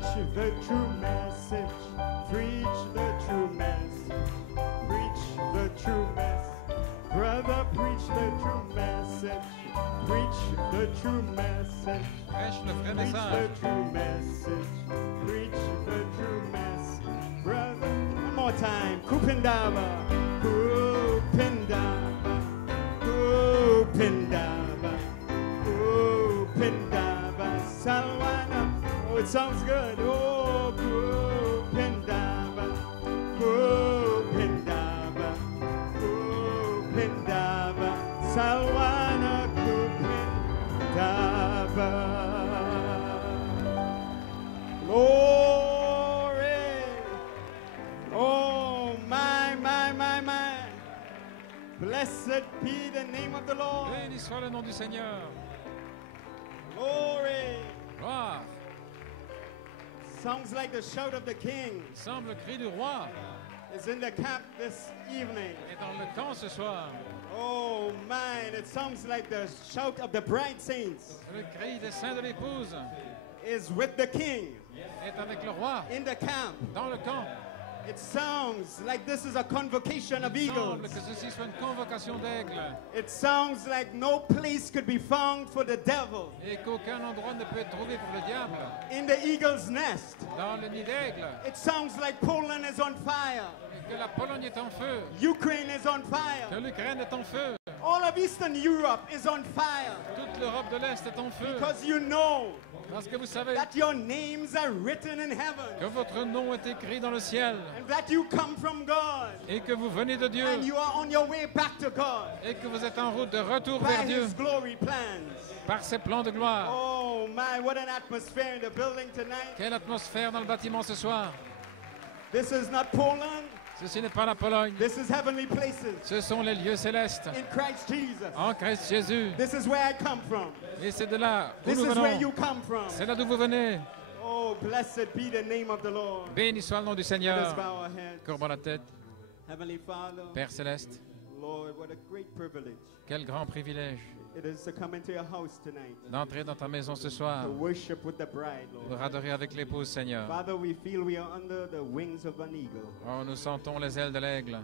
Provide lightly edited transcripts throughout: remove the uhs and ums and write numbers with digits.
Preach the true message. Preach the true message. Preach the true message. Brother, preach the true message. Preach the true message. Prêche le vrai Preach the message. true message. Preach the true message. Brother, one more time. Kupindaba. Kupindaba. Kupindaba. Kupindaba. Salwana. Oh, it sounds good. Oh, Kupindaba. Kupindaba. Kupindaba. Salwana Kupindaba. Glory. Oh, my. Blessed be the name of the Lord. Béni soit le nom du Seigneur. Glory. Gloire. Sounds like the shout of the king Semble le cri du roi is in the camp this evening. est dans le camp ce soir. Oh, man, it sounds like the shout of the bride saints Le cri des saints de l'épouse is with the king est avec le roi in the camp. dans le camp. It sounds like this is a convocation of Il semble eagles. que ceci soit une convocation d'aigles It sounds like no place could be found for the devil et qu'aucun endroit ne peut être trouvé pour le diable. in the eagle's nest. Dans le nid d'aigle, It sounds like Poland is on fire. et que la Pologne est en feu, Ukraine is on que fire. l'Ukraine est en feu, All of Eastern Europe is on fire. toute l'Europe de l'Est est en feu. Because you know Parce que vous savez that your names are written in heaven. que votre nom est écrit dans le ciel And that you come from God. et que vous venez de Dieu And you are on your way back to God. et que vous êtes en route de retour By vers Dieu His glory plans. par ses plans de gloire. Oh my, what an atmosphere in the building tonight. Quelle atmosphère dans le bâtiment ce soir. This is not Poland. Ceci n'est pas la Pologne. This is heavenly places Ce sont les lieux célestes in Christ Jesus. en Christ Jésus. This is where I come from. Et c'est de là où This nous is where venons. you come from. C'est là d'où vous venez. Oh, blessed be the name of the Lord. Béni soit le nom du Let us Seigneur. bow our heads. Courbons la tête. Heavenly Father, Père céleste, Lord, what a great privilege quel grand privilège it is to come into your house tonight. d'entrer dans ta maison ce soir To worship with the bride, pour Lord. adorer avec l'épouse, Seigneur. Father, we feel we are under the wings of an eagle. Oh, nous sentons les ailes de l'aigle,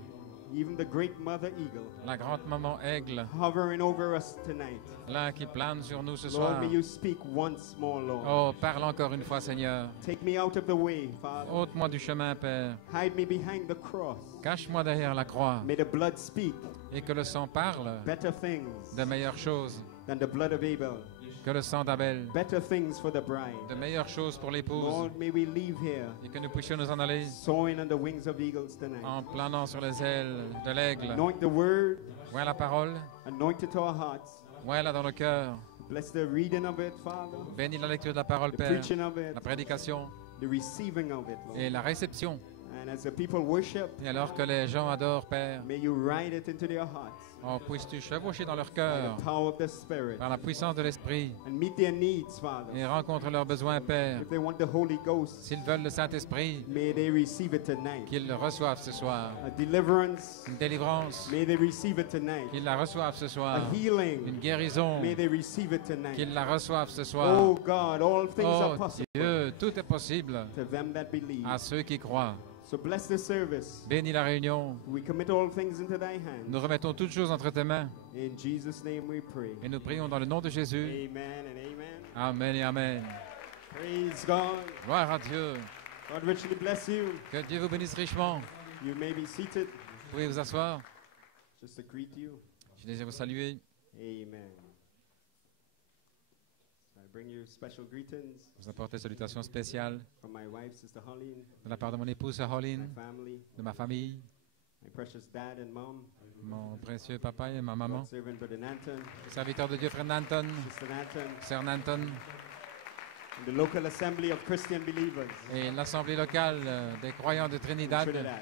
Even the great mother eagle la grande maman aigle, hovering over us tonight. là qui plane sur nous ce Lord, soir. may you speak once more, Lord. Oh, parle encore une fois, Seigneur. Take me out of the way, Father. Ôte-moi du chemin, Père. Hide me behind the cross. Cache-moi derrière la croix May the blood speak et que le sang parle better things de meilleures choses than the blood of Abel. que le sang d'Abel, Better things for the bride. de meilleures choses pour l'épouse Lord, may we leave here et que nous puissions nous en aller soaring on the wings of eagles tonight. en planant sur les ailes de l'aigle. Anoint the word, Voilà la parole, anoint it to our hearts. voilà dans le cœur. Bless the reading of it, Father. Bénis la lecture de la parole, The Père, preaching of it, la prédication the receiving of it, Lord. et la réception. And as the people worship, Et alors que les gens adorent, Père, may you write it into their hearts. oh, puisses-tu chevaucher dans leur By cœur the power of the Spirit. par la puissance de l'Esprit And meet their needs, Father. et rencontre leurs besoins, Père. If they want the Holy Ghost, S'ils veulent le Saint-Esprit, may they receive it tonight. qu'ils le reçoivent ce soir. A deliverance, Une délivrance, may they receive it tonight. qu'ils la reçoivent ce A soir. Une healing, guérison, may they receive it tonight. qu'ils la reçoivent ce Oh soir. God, all things are Oh possible Dieu, tout est possible to them that believe. à ceux qui croient. So bless the service. Bénis la réunion. We commit all things into thy hands. Nous remettons toutes choses entre tes mains In Jesus' name we pray. et nous prions dans le nom de Jésus. Amen and amen. Amen et Amen. Praise God. Gloire à Dieu. God richly bless you. Que Dieu vous bénisse richement. You may be seated. Vous pouvez vous asseoir. Just to greet you. Je désire vous saluer. Amen. So I bring you special greetings Vous apporter salutations spéciales from my wife, Sister Holleen, de la part de mon épouse Holline, my family, de ma famille, my precious dad and mom, mon précieux papa et ma maman, God's servant Brother Nanton, serviteur de Dieu frère Nanton, Sister Nanton, sœur Nanton and the local assembly of Christian believers et l'assemblée locale des croyants de in Trinidad. Trinidad.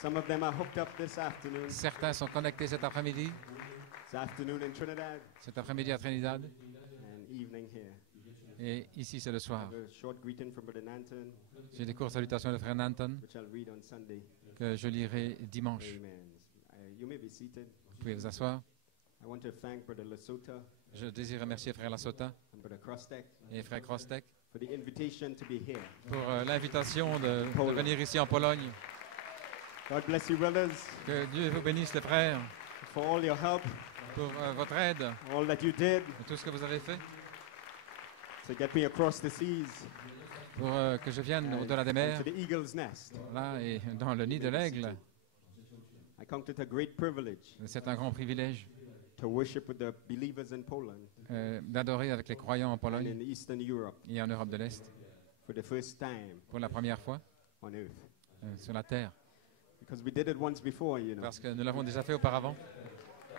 Some of them are hooked up this afternoon. Certains sont connectés cet après-midi In Trinidad à Trinidad and evening here. et ici c'est le soir. A short greeting from Brother Nanton, J'ai des courtes salutations de frère Nanton which I'll read on Sunday. que je lirai dimanche. Amen. You may be seated. Vous pouvez vous asseoir. I want to thank Brother Lesotha Je désire remercier frère Lasota and Brother Crostek et frère Crostek for the invitation to be here. pour l'invitation de Pologne. venir ici en Pologne. God bless you, brothers, Que Dieu vous bénisse, les frères, for all your help, pour votre aide all that you did et tout ce que vous avez fait to get me across the seas pour que je vienne and au-delà des mers, to the eagle's nest. là et dans le nid de l'aigle. I count it a great privilege C'est un grand privilège to worship with the believers in Poland d'adorer avec les croyants en and Pologne in Eastern Europe et en Europe de l'Est for the first time pour la première fois on earth. sur la terre, Because we did it once before, you know. parce que nous l'avons déjà fait auparavant.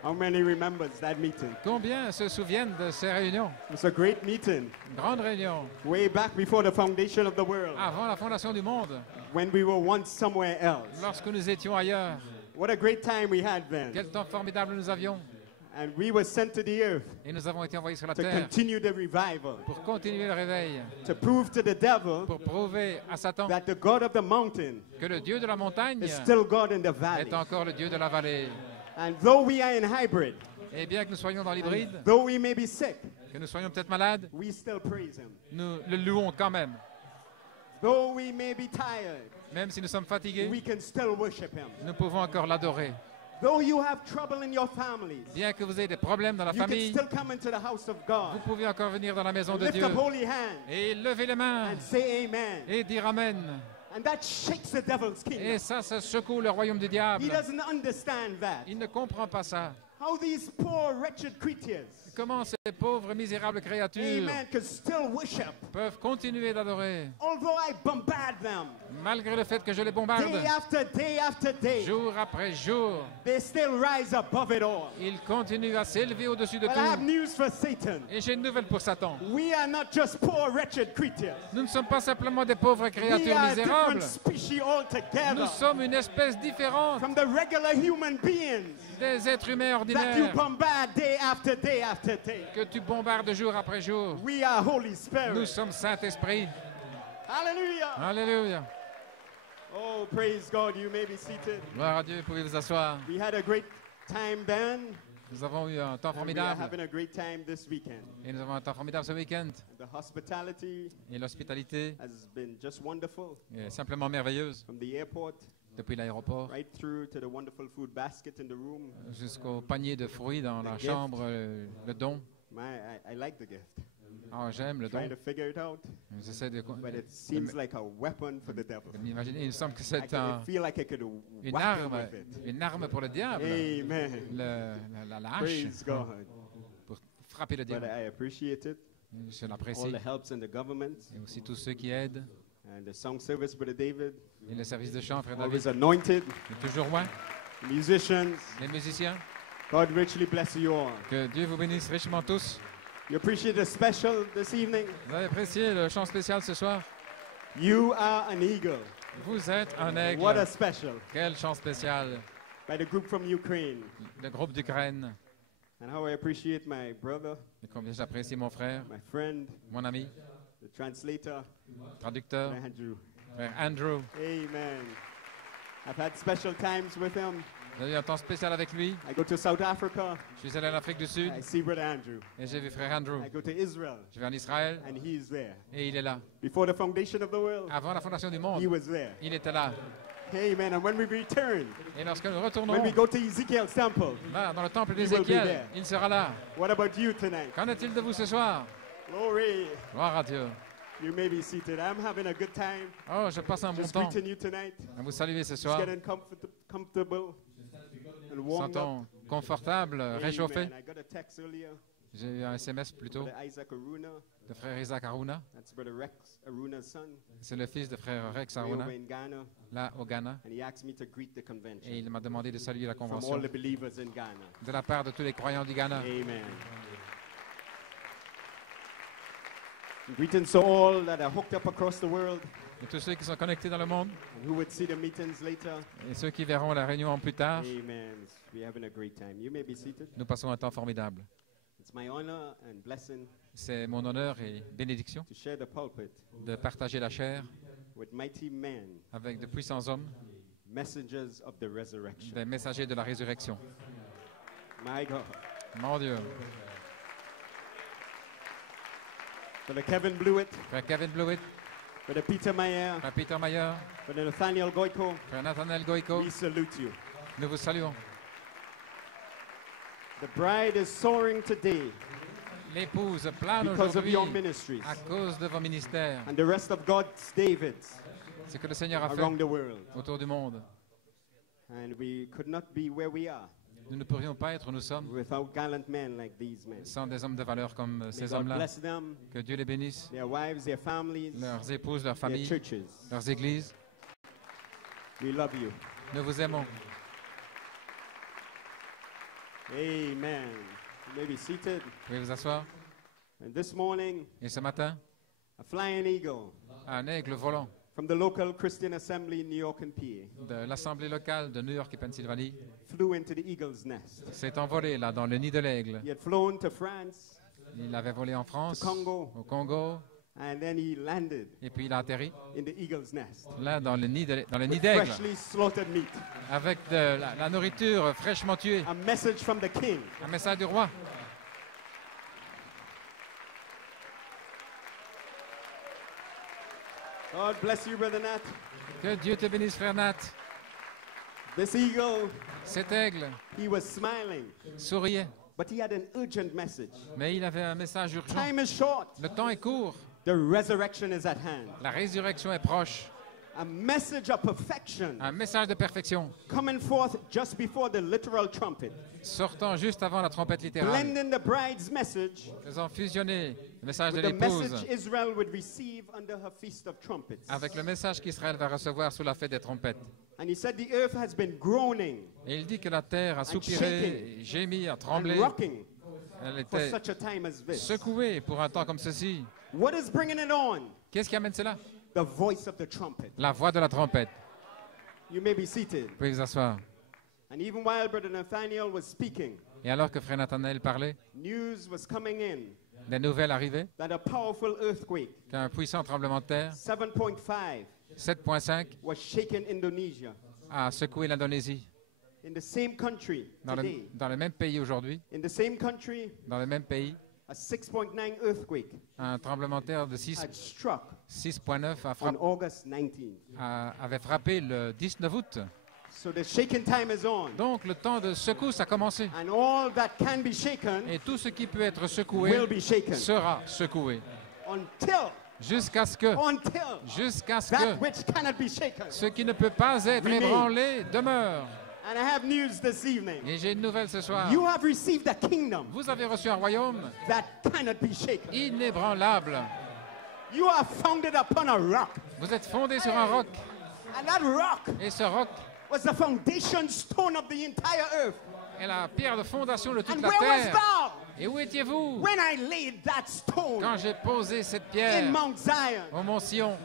How many remembers that meeting? Combien se souviennent de ces réunions? It was a great meeting Une grande réunion way back before the foundation of the world avant la fondation du monde, when we were once somewhere else. lorsque nous étions ailleurs. What a great time we had then. Quel temps formidable nous avions! And we were sent to the earth Et nous avons été envoyés sur la to terre continue the revival, pour continuer le réveil, to prove to the devil pour prouver à Satan that the God of the mountain que le Dieu de la montagne is still God in the est valley. encore le Dieu de la vallée. And though we are in hybrid, Et bien que nous soyons dans l'hybride, though we may be sick, que nous soyons peut-être malades, we still praise him. nous le louons quand même. Though we may be tired, Même si nous sommes fatigués, we can still worship him. nous pouvons encore l'adorer. Though you have trouble in your families, Bien que vous ayez des problèmes dans la you can famille, still come into the house of vous God. pouvez encore venir dans la maison de Lift Dieu up holy hands et lever les mains and say amen. et dire Amen. And that shakes the devil's Et kingdom. ça secoue le royaume du He diable. doesn't understand that. Il ne comprend pas ça. How these poor, wretched creatures, Comment ces pauvres, misérables créatures amen, can still worship. peuvent continuer d'adorer, Although I bombard them malgré le fait que je les bombarde, day after day after day, jour après jour. they still rise above it all. Ils continuent à s'élever au-dessus de But I have tout. news for Satan. Et j'ai une nouvelle pour Satan. We are not just poor, wretched creatures. Nous ne sommes pas simplement des pauvres We créatures are a misérables. different species altogether Nous sommes une espèce différente from the regular human beings des êtres humains that you ordinaires bombard day after day after day. que tu bombardes jour après jour. We are Holy Spirit. Nous sommes Saint-Esprit. Hallelujah. Alléluia. Oh, praise God. You may be seated. Gloire à Dieu, pouvez vous asseoir. We had a great time then. Nous avons eu un temps And we are formidable. having a great time this weekend. Et nous avons un temps formidable ce week-end. The hospitality Et l'hospitalité has been just wonderful est simplement merveilleuse. from the airport Depuis l'aéroport right through to the wonderful food basket in the room. jusqu'au panier de fruits dans la chambre, le don. I like the gift. Ah, j'aime le don. Trying to figure it out, J'essaie de but it seems like a weapon for the devil. m'imaginer. Il me semble que I c'est feel like I could une whack him arme, with it. une arme pour le diable. Amen. La hache Praise God. pour frapper le But diable. I appreciate it. Je All l'apprécie. the helps in the government Et aussi tous ceux qui aident. and the song service, Brother David. Et le service de chant, frère David, Always anointed. est toujours loin. Musicians, Les musiciens, God richly bless you all. que Dieu vous bénisse richement tous. You appreciate the special this evening? Vous avez apprécié le chant spécial ce soir? You are an eagle. Vous êtes un aigle. What a special. Quel chant spécial. By the group from Ukraine. Le groupe d'Ukraine. And how I appreciate my brother, Et combien j'apprécie mon frère, my friend, mon ami, the translator, traducteur, Andrew. frère Andrew. Amen. I've had special times with him. J'ai eu un temps spécial avec lui. I go to South Africa. Je suis allé en Afrique du Sud I see Brother Andrew. et j'ai vu frère Andrew. I go to Israel. Je vais en Israël And he's there. et il est là. Before the foundation of the world, Avant la fondation du he monde, was there. il était là. Amen. And when we return, Et lorsque nous when retournons we go to Ezekiel's temple, là, dans le temple will be d'Ézéchiel, there. il sera là. what about you tonight? Qu'en est-il de vous ce soir? Glory. Gloire à Dieu. You may be seated. I'm having a good time. Oh, je passe un bon Just temps greeting you tonight. à vous saluer ce Just soir. getting comfortable and warmed up. Sentons confortable, réchauffé. Amen. I got a text earlier. J'ai eu un SMS plus tôt Brother Isaac Aruna. de frère Isaac Aruna. That's Brother Rex Aruna's son. C'est le fils de frère Rex Way Aruna, over in Ghana. là au Ghana. And he asked me to greet the convention Et il m'a demandé de saluer la from convention all the believers in Ghana. de la part de tous les croyants du Ghana. Amen. Greetings to all that are hooked up across the world Et tous ceux qui sont connectés dans le monde and who would see the meetings later. et ceux qui verront la réunion plus tard, Amen. We're having a great time. You may be seated. nous passons un temps formidable. It's my honor and blessing C'est mon honneur et bénédiction to share the pulpit de partager la chair with mighty men, avec de puissants hommes, messengers of the resurrection. des messagers de la résurrection. My God. Mon Dieu. Brother Kevin Blewett, Frère Kevin Blewett, Brother Peter Meyer, Frère Peter Mayer, Brother Nathaniel Goiko, Frère Nathanael Goiko, we salute you. nous vous saluons. The bride is soaring today L'épouse plane because of aujourd'hui your ministries à cause de vos ministères. and the rest of God's Davids Ce que le Seigneur a fait around the world. autour du monde. And we could not be where we are Nous ne pourrions pas être où nous sommes without gallant men like these men. sans des hommes de valeur comme May ces God hommes-là. bless them, Que Dieu les bénisse, their wives, their families, leurs épouses, leurs their familles, churches. leurs églises. We love you. Nous vous aimons. Amen. You may be seated. Vous pouvez vous asseoir. And this morning, Et ce matin, a flying eagle un aigle volant from the local Christian assembly in New York and PA de l'Assemblée locale de New York et Pennsylvanie flew into the eagle's nest. s'est envolé là dans le nid de l'aigle. He had flown to France, Il avait volé en France, To Congo. au Congo, and then he landed et puis il a atterri in the eagle's nest là dans le nid with d'aigle freshly slaughtered meat. avec de la nourriture fraîchement tuée. A message from the king. Un message du roi. God bless you, Brother Nat. Que Dieu te bénisse, frère Nat. This eagle, Cet aigle he was smiling, souriait, but he had an urgent message. mais il avait un message urgent. Time is short. Le temps est court. The resurrection is at hand. La résurrection est proche. A message of perfection Un message de perfection coming forth just before the literal trumpet, sortant juste avant la trompette littérale, blending the bride's message faisant fusionner le message de with the l'épouse message Israel would receive under her feast of trumpets. avec le message qu'Israël va recevoir sous la fête des trompettes. And he said the earth has been groaning Et il dit que la terre a soupiré, gémi, a and tremblé. rocking Elle for était such a time as this. secouée pour un temps comme ceci. What is bringing it on? Qu'est-ce qui amène cela? The voice of the trumpet. La voix de la trompette. You may be seated. Vous pouvez vous asseoir. And even while Brother Nathaniel was speaking, Et alors que frère Nathanaël parlait, news was coming in des nouvelles arrivaient that a powerful earthquake, qu'un puissant tremblement de terre, 7.5, 7,5, was shaken Indonesia. a secoué l'Indonésie. In the same country today, Dans le même pays aujourd'hui, in the same country, dans le même pays, a 6.9 earthquake un tremblement de terre de had struck 6,9 on August 19th. avait frappé le 19 août. So the shaking time is on. Donc le temps de secousse a commencé. And all that can be shaken Et tout ce qui peut être secoué will be shaken sera secoué. until Jusqu'à ce that que which cannot be shaken. ce qui ne peut pas être Remain. ébranlé demeure. And I have news this evening. Et j'ai une nouvelle ce soir. You have received a kingdom Vous avez reçu un royaume that cannot be shaken. inébranlable. You are founded upon a rock. Vous êtes fondé sur un roc. And that rock Et ce roc was the foundation stone of the entire earth. est la pierre de fondation de toute And la where was terre. thou Et où étiez-vous when I laid that stone quand j'ai posé cette in pierre Mount Zion? au mont Sion?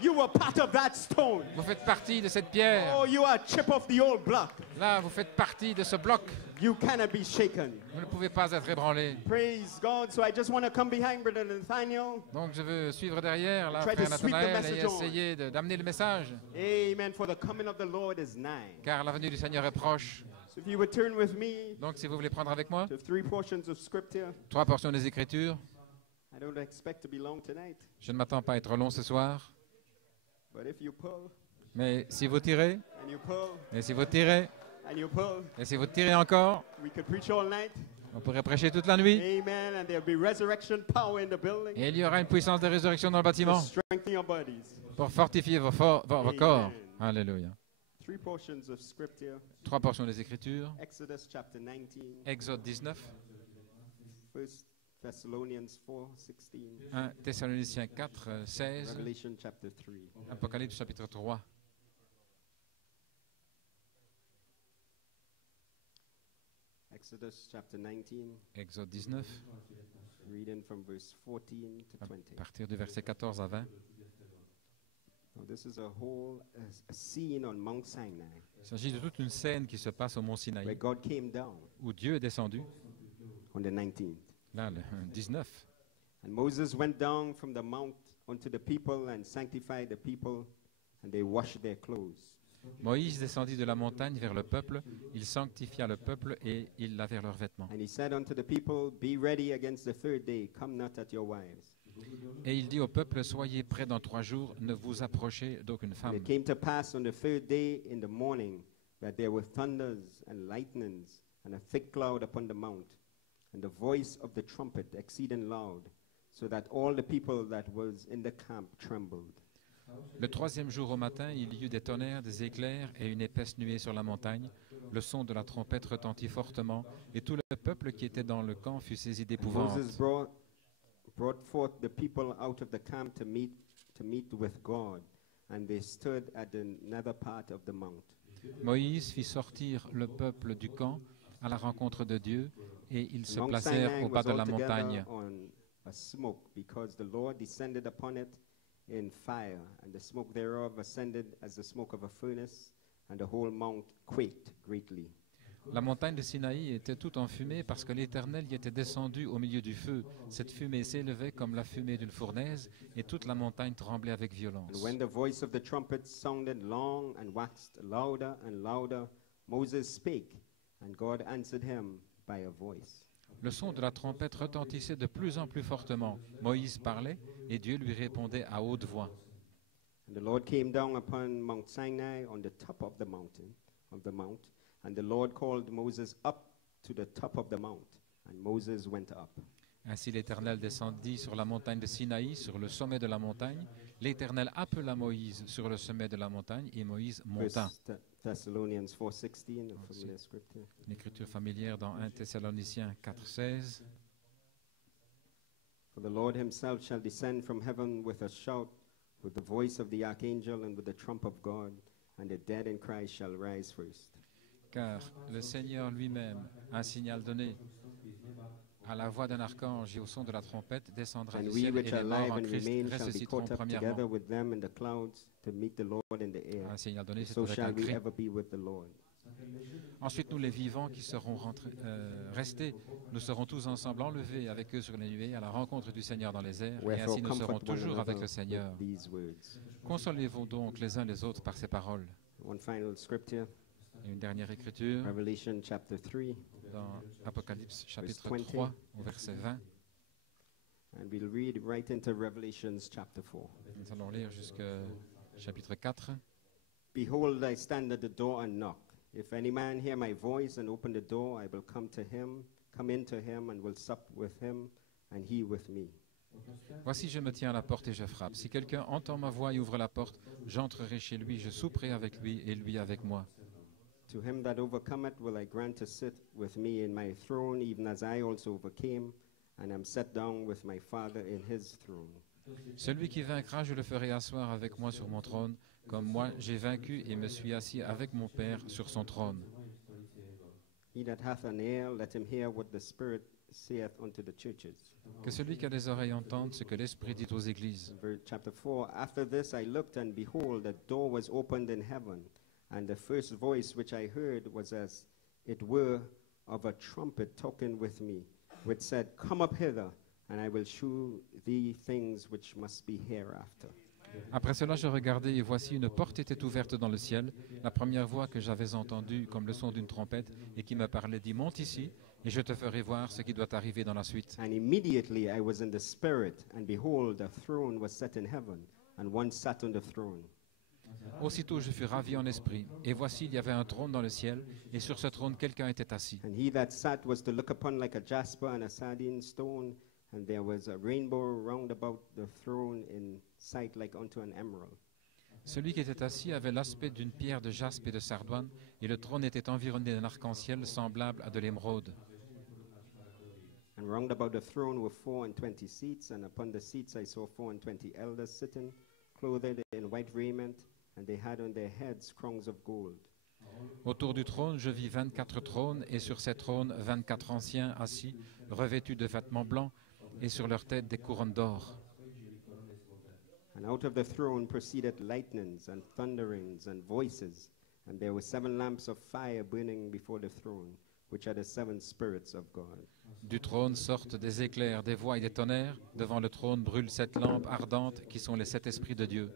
You were part of that stone. Vous faites partie de cette pierre. Oh, you are a chip of the old block. Là, vous faites partie de ce bloc. You cannot be shaken. Vous ne pouvez pas être ébranlé. Praise God. So I just want to come behind Brother Nathaniel. Donc je veux suivre derrière, là, Try to frère sweep the Nathanaël, message et on. essayer d'amener le message. Amen. For the coming of the Lord is nigh. Car la venue du Seigneur est proche. So if you would turn with me Donc si vous voulez prendre avec moi to 3 portions of scripture. 3 portions des Écritures. I don't expect to be long tonight, Je ne m'attends pas à être long ce soir. but if you pull Mais si vous tirez, and you pull et si vous tirez, and you pull, et si vous tirez encore, we could preach all night. on pourrait prêcher toute la nuit. Amen. And there'll be resurrection power in the building Et il y aura une puissance de résurrection dans le to bâtiment strengthen your bodies. pour fortifier vos corps. Amen. Alléluia. 3 portions of scripture. 3 portions des Écritures. Exodus chapter 19, Exode 19, 1 Thessalonians 4:16, 1 Thessaloniciens 4, 16, Revelation chapter 3. Apocalypse chapitre 3. Exodus chapter 19, Exode 19, reading from verse 14 to à 20. partir du verset 14 à 20. Now this is a scene on Mount Sinai Il s'agit de toute une scène qui se passe au mont where Sinaï, God came down où Dieu est descendu, on the 19th. là, le 19. And Moses went down from the mount unto the people and sanctified the people, and they washed their clothes. Moïse descendit de la montagne vers le peuple, il sanctifia le peuple et ils lavèrent leurs vêtements. And he said unto the people, Be ready against the third day, come not at your wives. Et il dit au peuple, soyez prêts dans 3 jours, ne vous approchez d'aucune And femme. it came to pass on the third day in the morning that there were thunders and lightnings and a thick cloud upon the mount, and the voice of the trumpet exceeding loud, so that all the people that was in the camp trembled. Le 3e jour au matin, il y eut des tonnerres, des éclairs et une épaisse nuée sur la montagne. Le son de la trompette retentit fortement, et tout le peuple qui était dans le camp fut saisi d'épouvante. Moses brought forth the people out of the camp to meet with God, and they stood at another part of the mount. Moïse fit sortir le peuple du camp à la rencontre de Dieu, et ils se Mount placèrent Sinai au bas was de la altogether montagne. on a smoke, because the Lord descended upon it in fire, and the smoke thereof ascended as the smoke of a furnace, and the whole mount quaked greatly. La montagne de Sinaï était toute en fumée parce que l'Éternel y était descendu au milieu du feu. Cette fumée s'élevait comme la fumée d'une fournaise, et toute la montagne tremblait avec violence. And when the voice of the trumpet sounded long and waxed louder and louder, Moses spake, and God answered him by a voice. Le son de la trompette retentissait de plus en plus fortement. Moïse parlait, et Dieu lui répondait à haute voix. And the Lord came down upon Mount Sinai on the top of the mount, and the Lord called Moses up to the top of the mount, and Moses went up. Ainsi l'Éternel descendit sur la montagne de Sinaï, sur le sommet de la montagne. L'Éternel appela Moïse sur le sommet de la montagne, et Moïse monta. First Thessalonians 4:16, a familiar scripture. L'écriture familière dans 1 Thessaloniciens 4,16. For the Lord himself shall descend from heaven with a shout, with the voice of the archangel, and with the trump of God, and the dead in Christ shall rise first. Car le Seigneur lui-même, un signal donné, à la voix d'un archange et au son de la trompette, descendra And du we ciel, et which les are morts alive en and Christ remain shall be ressusciteront caught up premièrement. together with them in the clouds to meet the Lord in the air. Un signal donné, c'est So avec un shall we cri. ever be with the Lord. Ensuite, nous les vivants qui serons restés, nous serons tous ensemble enlevés avec eux sur les nuées à la rencontre du Seigneur dans les airs, et Wherefore ainsi nous serons comfort one toujours avec another le Seigneur. with these words. Consolez-vous donc les uns les autres par ces paroles. One final scripture, Et une dernière écriture Revelation chapter 3, dans Apocalypse chapitre 20. 3 au verset 20. and we'll read right into Revelations chapter 4. Nous allons lire jusqu'au chapitre 4. Behold, I stand at the door and knock. If any man hear my voice and open the door, I will come into him, and will sup with him, and he with me. Voici, je me tiens à la porte et je frappe. Si quelqu'un entend ma voix et ouvre la porte, j'entrerai chez lui, je souperai avec lui et lui avec moi. To him that overcometh will I grant to sit with me in my throne, even as I also overcame, and am set down with my Father in his throne. Celui qui vaincra, je le ferai asseoir avec moi sur mon trône, comme moi j'ai vaincu et me suis assis avec mon Père sur son trône. He that hath an ear, let him hear what the Spirit saith unto the churches. Que celui qui a des oreilles entende ce que l'Esprit dit aux églises. Chapter 4, after this I looked, and behold, a door was opened in heaven, and the first voice which I heard was as it were of a trumpet talking with me, which said, Come up hither, and I will shew thee things which must be hereafter. Après cela, je regardai, et voici une porte était ouverte dans le ciel. La première voix que j'avais entendue, comme le son d'une trompette, et qui me parlait, dit, monte ici, et je te ferai voir ce qui doit arriver dans la suite. And immediately I was in the Spirit, and behold, a throne was set in heaven, and one sat on the throne. Aussitôt, je fus ravi en esprit, et voici, il y avait un trône dans le ciel, et sur ce trône, quelqu'un était assis. And he that sat was to look upon like a jasper and a sardine stone, and there was a rainbow round about the throne in sight like unto an emerald. Celui qui était assis avait l'aspect d'une pierre de jaspe et de sardoine, et le trône était environné d'un arc-en-ciel semblable à de l'émeraude. And round about the throne were 24 seats, and upon the seats I saw 24 elders sitting, clothed in white raiment, and they had on their heads crowns of gold. Autour du trône, je vis 24 trônes, et sur ces trônes, 24 anciens assis, revêtus de vêtements blancs, et sur leurs têtes des couronnes d'or. And out of the throne proceeded lightnings and thunderings and voices, and there were 7 lamps of fire burning before the throne, which are the 7 spirits of God. Du trône sortent des éclairs, des voix et des tonnerres. Devant le trône brûlent 7 lampes ardentes, qui sont les 7 esprits de Dieu.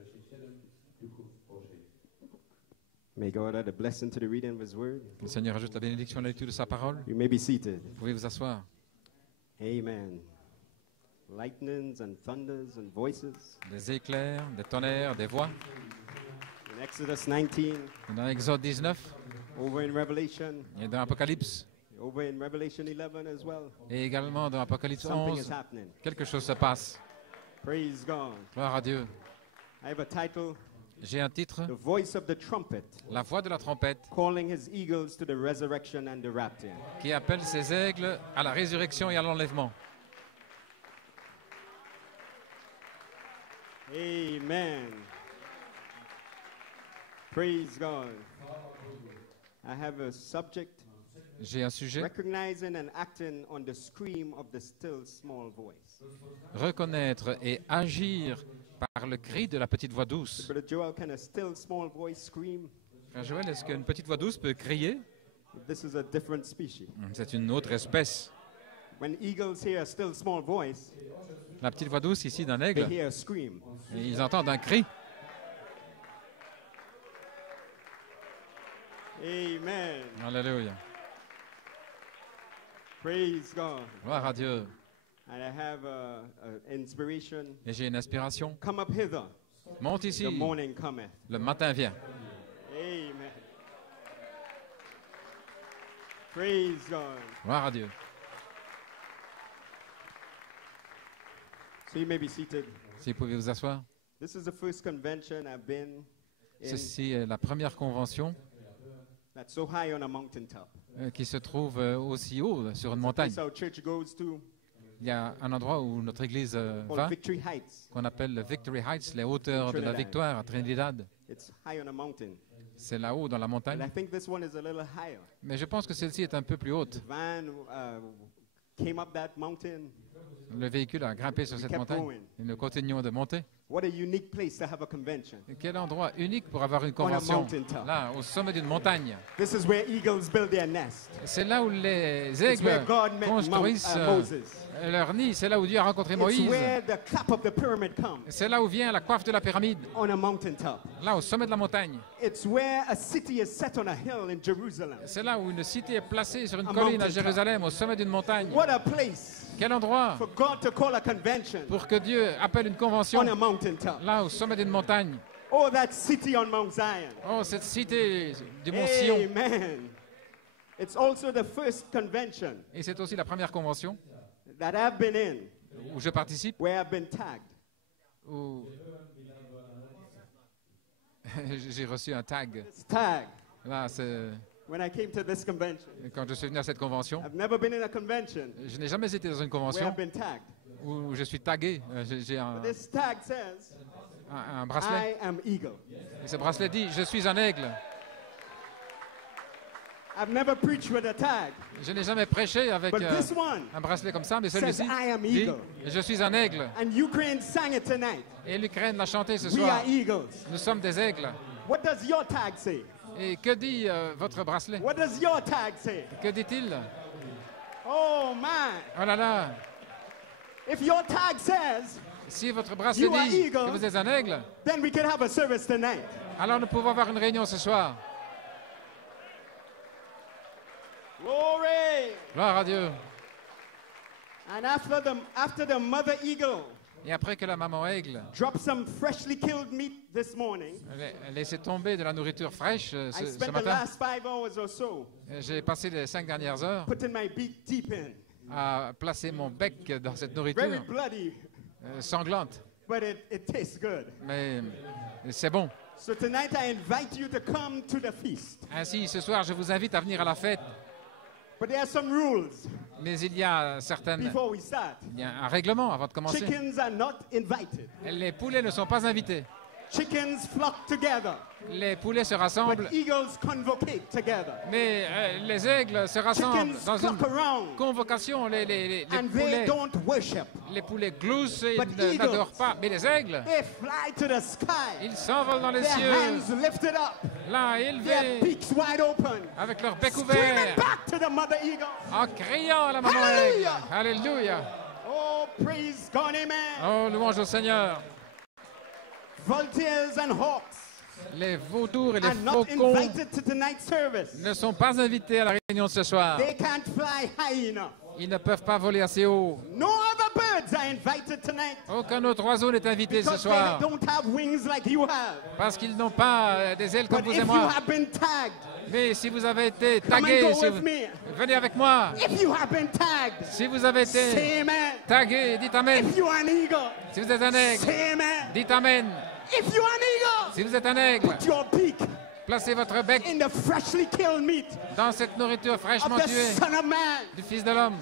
May God add a blessing to the reading of his word. Que le Seigneur ajoute la bénédiction à la lecture de sa parole. You may be seated. Vous pouvez vous asseoir. Amen. lightnings and thunders and voices. des éclairs, des tonnerres, des voix. In Exodus 19, Dans Exode 19 over in Revelation, et dans Apocalypse, over in Revelation 11 as well. et également dans Apocalypse Something is 11, happening. quelque chose se passe. Praise God. Gloire à Dieu. I have a title, J'ai un titre, The Voice of the Trumpet, La voix de la trompette, calling his eagles to the resurrection and the rapture. qui appelle ses aigles à la résurrection et à l'enlèvement. Amen. Praise God. I have a subject, J'ai un sujet, recognizing and acting on the scream of the still small voice. reconnaître et agir par le cri de la petite voix douce. Brother Joel, can a still small voice scream? Frère Joël, est-ce qu'une petite voix douce peut crier? This is a different species. C'est une autre espèce. When eagles hear a still small voice, La petite voix douce ici d'un they aigle, hear a scream. et ils entendent un cri. Amen. Alléluia. Praise God. Gloire à Dieu. And I have a inspiration. Et j'ai une inspiration. Come up hither. Monte ici. The morning cometh. Le matin vient. Amen. Praise God. Gloire à Dieu. So you may be seated. Si vous pouvez vous asseoir. This is the first convention I've been in Ceci est la première convention that's so high on a mountaintop. qui se trouve aussi haut sur une It's montagne. our church goes to Il y a un endroit où notre église called va, Victory Heights. qu'on appelle le Victory Heights, les hauteurs de la Trinidad. victoire à Trinidad. It's high on a mountain. C'est là-haut dans la And I montagne. think this one is a little higher. Mais je pense que celle-ci est un peu plus haute. The van came up that mountain. Le véhicule a grimpé sur cette kept montagne. going. Et nous continuons de monter. What a unique place to have a convention. Et quel endroit unique pour avoir une On a convention. mountaintop. Là, au sommet d'une montagne. This is where eagles build their nest. C'est là où les It's where aigles God met construisent Moses. leur nid. C'est là où Dieu a rencontré It's Moïse. where the cap of the pyramid comes, C'est là où vient la coiffe de la pyramide. on a mountaintop. Là, au sommet de la montagne. It's where a city is set on a hill in Jerusalem. C'est là où une cité est placée sur une A colline à mountaintop. Jérusalem, au sommet d'une montagne. What a place Quel endroit for God to call a convention pour que Dieu appelle une convention. on a mountaintop. Là, au sommet d'une montagne. Oh, that city on Mount Zion. Oh, cette cité du mont Sion. Amen. It's also the first convention Et c'est aussi la première convention that I've been in où je participe. where I've been tagged. Où j'ai reçu un tag. It's tag Là, c'est when I came to this convention. quand je suis venu à cette convention. I've never been in a convention Je n'ai jamais été dans une where convention I've been tagged. où je suis tagué. J'ai But this tag says, un bracelet. I am eagle. Et ce bracelet dit, je suis un aigle. I've never preached with a tag, Je n'ai jamais prêché avec but this one un bracelet comme ça, mais says, celui-ci I am dit, eagle. je suis un aigle. And Ukraine sang it tonight. Et l'Ukraine l'a chanté ce We soir. are eagles. Nous sommes des aigles. What does your tag say? Et que dit votre bracelet? What does your tag say? Que dit-il? Oh man. Oh là là! If your tag says, Si votre bracelet You are dit eagle. que vous êtes un aigle, then we can have a service tonight. alors nous pouvons avoir une réunion ce soir. Glory. Gloire à Dieu. And after the mother eagle Et après que la maman aigle dropped some freshly killed meat this morning, a laissé tomber de la nourriture fraîche I ce spent the matin, last 5 hours or so j'ai passé les 5 dernières heures putting my beak deep in. à placer mon bec dans cette Very nourriture bloody, sanglante. but it tastes good. Mais c'est bon. So tonight I invite you to come to the feast. Ainsi, ce soir, je vous invite à venir à la fête. But there are some rules Mais il y a before we start. il y a un règlement avant de commencer. Chickens are not invited. Les poulets ne sont pas invités. Chickens flock together, Les poulets se rassemblent, but eagles convocate together. mais les aigles se rassemblent Chickens dans une flock around, convocation. Les and they don't worship. gloussent et But n'adorent eagles, pas. Mais les aigles, They fly to the sky, ils s'envolent dans les their cieux, hands lifted up, là their élevés, beaks wide open, avec leur bec screaming ouvert, back to the mother eagle. en criant à la maman aigle. Alléluia. Oh, praise God, amen. Oh, louange au Seigneur. Vultures and hawks Les vautours et les are not faucons invited to tonight's service. ne sont pas invités à la réunion de ce soir. They can't fly high enough. Ils ne peuvent pas voler assez haut. No other birds are invited tonight. Aucun autre oiseau n'est invité ce Because soir. they don't have wings like you have. Parce qu'ils n'ont pas des ailes comme But vous if et you moi. have been tagged, Mais si vous avez été come and tagué, go si with vous- me. venez avec moi. If you have been tagged, Si vous avez été say amen. tagué, dites Amen. If you are an eagle, Si vous êtes un aigle, say amen. dites Amen. If you are an Si vous êtes un aigle, eagle, put your beak placez votre bec in the freshly killed meat dans cette nourriture of fraîchement the tuée Son of Man, du Fils de l'homme.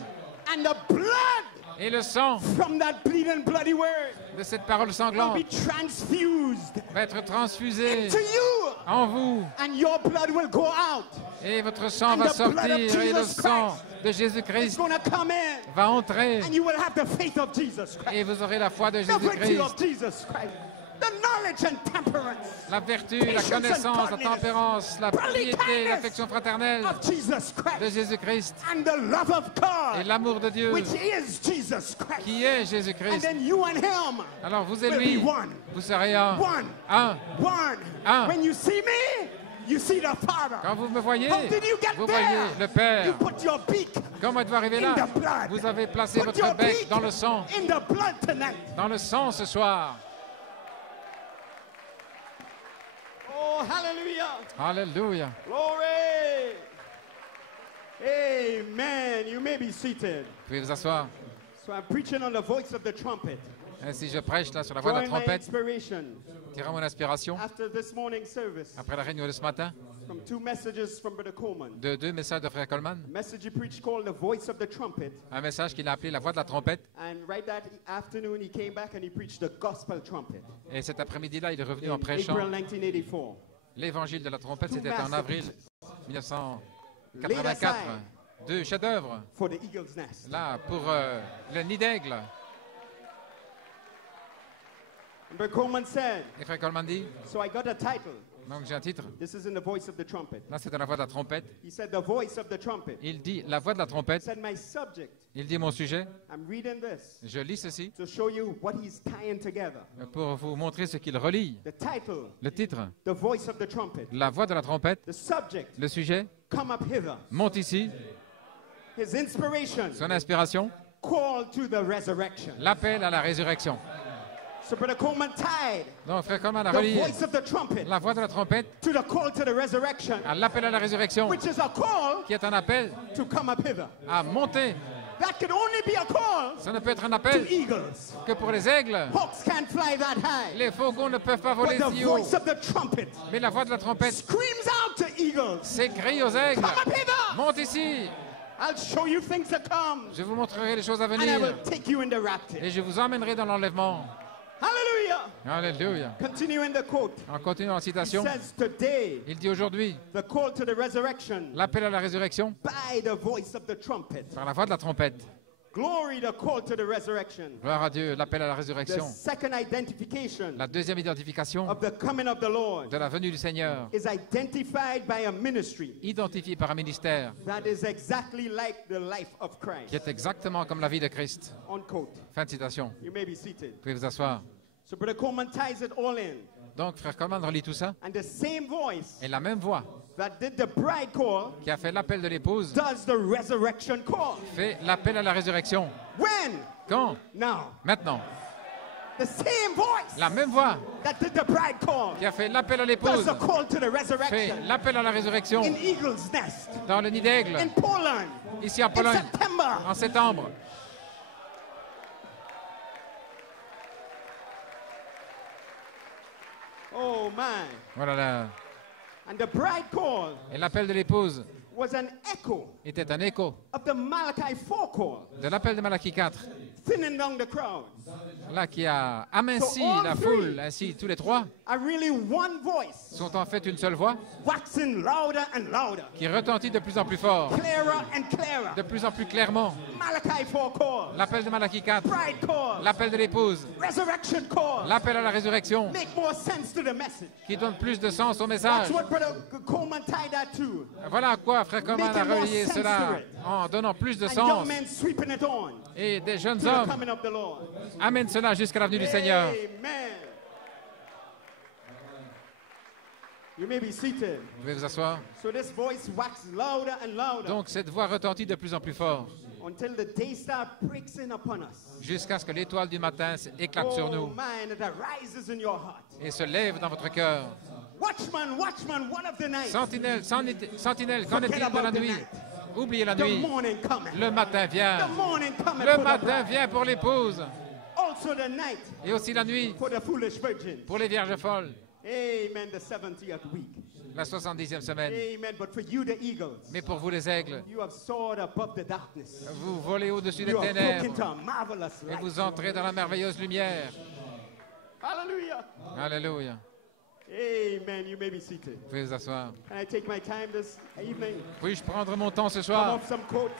and the blood Et le sang from that bleeding bloody word de cette parole will sanglante be transfused va être transfusé to you, en vous. and your blood will go out. Et votre sang And va the blood of sortir et le Jesus sang de It's Jésus-Christ going to come in, va entrer and you will have the faith of Jesus Christ, et vous aurez la foi de the virtue Jésus-Christ. of Jesus Christ, the knowledge and temperance La vertu, la Patience and connaissance, la godliness. tempérance, la Brotherly piété, kindness. l'affection fraternelle of Jesus de Christ, Jésus-Christ and the love of et God, l'amour de Dieu which is Jesus Christ. qui est And Jésus-Christ. then you and him Alors vous et will lui, be one. vous serez un. One. Un. One. Un. When you see me, you see the Father. Quand vous me voyez, How did you get vous there? voyez le Père. You put your beak Comment êtes-vous arrivé là? in the blood. Vous avez placé Put votre your bec beak dans le sang. in the blood tonight. Dans le sang ce soir. Oh, hallelujah. Alléluia. Glory. Amen. You may be seated. Vous pouvez vous asseoir. So I'm preaching on the voice of the trumpet. Ainsi je prêche là sur la voix de la Drawing my trompette, inspiration tirant mon inspiration after this morning's service après la réunion de ce matin from two messages from Brother Coleman. de 2 messages de Frère Coleman. Message he preached called the voice of the trumpet. Un message qu'il a appelé la voix de la trompette. And right that afternoon, he came back and he preached the gospel trumpet. Et cet après-midi-là, il est revenu In en prêchant April 1984. l'évangile de la trompette. Two C'était en avril masterpieces 1984. Deux chefs-d'œuvre for the eagle's nest. là pour le nid d'aigle. And Brother Coleman said, Et Frère Coleman dit, so I got a title. donc j'ai un titre. This is in the voice of the trumpet. Là, c'est dans la voix de la trompette. He said, the voice of the trumpet. Il dit la voix de la He trompette. said, my subject, Il dit mon sujet. I'm reading this Je lis ceci to show you what he's tying together. pour vous montrer ce qu'il relie. The title, Le titre, the voice of the trumpet. la voix de la trompette. The subject, Le sujet, come up hither. monte ici. His inspiration, Son inspiration, call to the resurrection. l'appel à la résurrection. So Brother Coleman tied Donc Frère Coleman a the relié voice of the trumpet la voix de la trompette to the call to the resurrection, à l'appel à la résurrection, which is a call qui est un appel to come up hither. à monter. That could only be a call Ça ne peut être un to appel eagles. que pour les aigles. Hawks can't fly that high. Les faucons ne peuvent pas But voler the si haut. voice of the trumpet Mais la voix de la trompette screams out to eagles, s'écrie aux aigles. come up hither. Monte ici. I'll show you things to come. Je vous montrerai les choses à And I venir. will take you in the rapture. Et je vous emmènerai dans l'enlèvement. Hallelujah. Alléluia. Continuing the quote. En continuant la He citation, says today, il dit aujourd'hui, the call to the resurrection l'appel à la résurrection by the voice of the trumpet. par la voix de la trompette. Glory, the call to the resurrection. Gloire à Dieu, l'appel à la The résurrection. second identification La deuxième identification of the coming of the Lord de la venue du Seigneur, is identified by a ministry identifiée par un ministère that is exactly like the life of Christ. qui est exactement comme la vie de Christ. Unquote. Fin de citation. You may be seated. Vous pouvez vous asseoir. So Brother Coleman ties it all in. Donc, Frère Coleman relit tout ça. And the same voice Et la même voix that did the bride call qui a fait l'appel de l'épouse does the resurrection call. fait l'appel à la résurrection. When? Quand? Now. Maintenant. The same voice La même voix that did the bride call qui a fait l'appel à does l'épouse the call to the fait resurrection l'appel à la résurrection in Eagle's Nest, dans le nid d'aigle, in Poland, ici en in Pologne, September. en septembre. Oh my. Voilà là. And the bride call Et l'appel de l'épouse was an echo était un écho of the Malachi 4 call, de l'appel de Malachie 4, thinning down the crowd. là qui a aminci la foule. Ainsi, tous les trois Are really one voice, sont en fait une seule voix waxing louder and louder, qui retentit de plus en plus fort, clearer and clearer. de plus en plus clairement. Malachi 4 call, L'appel de Malachie 4, bride call, l'appel de l'épouse, resurrection call. l'appel à la résurrection, Make more sense to the message. qui donne plus de sens au That's message. what Brother Coleman tied that to. Voilà à quoi Frère Coleman a Making more relié sense cela to it. en donnant plus de And young sens. men sweeping it on Et des jeunes to the hommes coming of the Lord. amènent cela jusqu'à la venue du Seigneur. Amen. You may be seated. Vous pouvez vous asseoir. So this voice waxes louder and louder Donc cette voix retentit de plus en plus fort until the day star breaks in upon us. jusqu'à ce que l'étoile du matin éclate sur Oh nous man, it arises in your heart. et se lève dans votre cœur. Watchman, watchman, one of the night. Sentinelle, sentinelle, qu'en est-il de la nuit? Oubliez la The nuit. morning coming. Le matin vient. The morning coming Le for the matin bride. vient pour l'épouse. Also the night Et aussi la nuit for the foolish virgin. pour les vierges folles. Amen. The 70th week. La 70e semaine. Amen. But for you, the eagles, Mais pour vous les aigles, you have soared above the darkness. vous volez au-dessus des You have broken ténèbres into a marvelous et light. vous entrez dans la merveilleuse lumière. Hallelujah. Alléluia. Amen. You may be seated. Vous pouvez vous asseoir. Can I take my time this evening? Puis-je prendre mon temps ce Come soir off some quotes.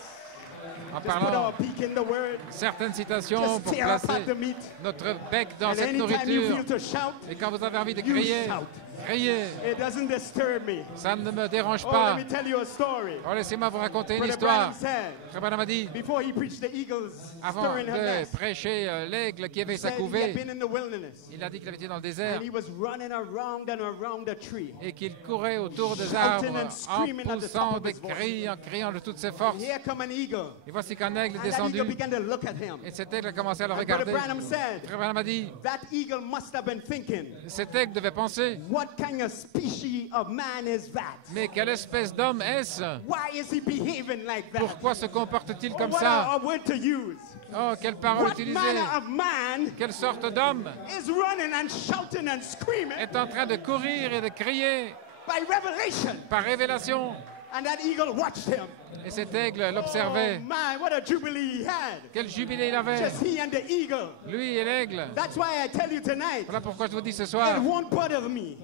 en Just put parlant our beak in the word. certaines citations Just pour tear apart placer the meat. notre bec dans And cette anytime you nourriture? feel to shout, Et quand vous avez envie de you crier, shout. criez. It doesn't disturb me. Ça ne me dérange Oh, pas. let me tell you a story. Oh, laissez-moi vous raconter une Brother histoire. Branham said, Frère Branham a dit, before he preached the eagles avant stirring her de nest, prêcher l'aigle qui avait he sa said he had couvée, been in the wilderness. il a dit qu'il avait été dans le désert And he was running around and around a tree. et qu'il courait autour des Shouting arbres and screaming en at the poussant top of des his voice. cris, en criant de toutes ses forces. Here come an eagle. Et voici qu'un aigle est And that descendu eagle began to look at him. et cet aigle a commencé à le And Brother regarder. Branham said, Frère Branham a dit, that eagle must have been thinking, cet aigle devait penser, what kind of species of man is that? mais quelle espèce d'homme est-ce? Why is he behaving like that? Pourquoi se comporte-t-il Oh, comme what ça? a word to use. Oh, quelle parole What utiliser! manner of man Quelle sorte d'homme is running and shouting and screaming est en train de courir et de crier by revelation? par révélation? And that eagle watched him. Et cet aigle Oh l'observait. my, what a jubilee he had. Quel jubilé il avait! Just he and the eagle. Lui et l'aigle. That's why I tell you tonight, Voilà pourquoi je vous dis ce it soir, won't bother me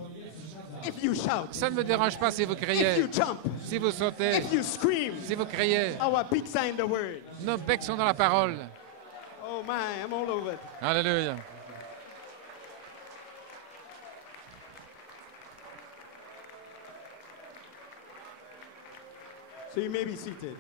if you shout, ça ne me dérange pas si vous if you criez, jump, si vous sautez, if you scream. si vous criez. Our beaks are in the word. Nos becs sont dans la parole. Oh my, I'm all over it. Alléluia. So you may be seated.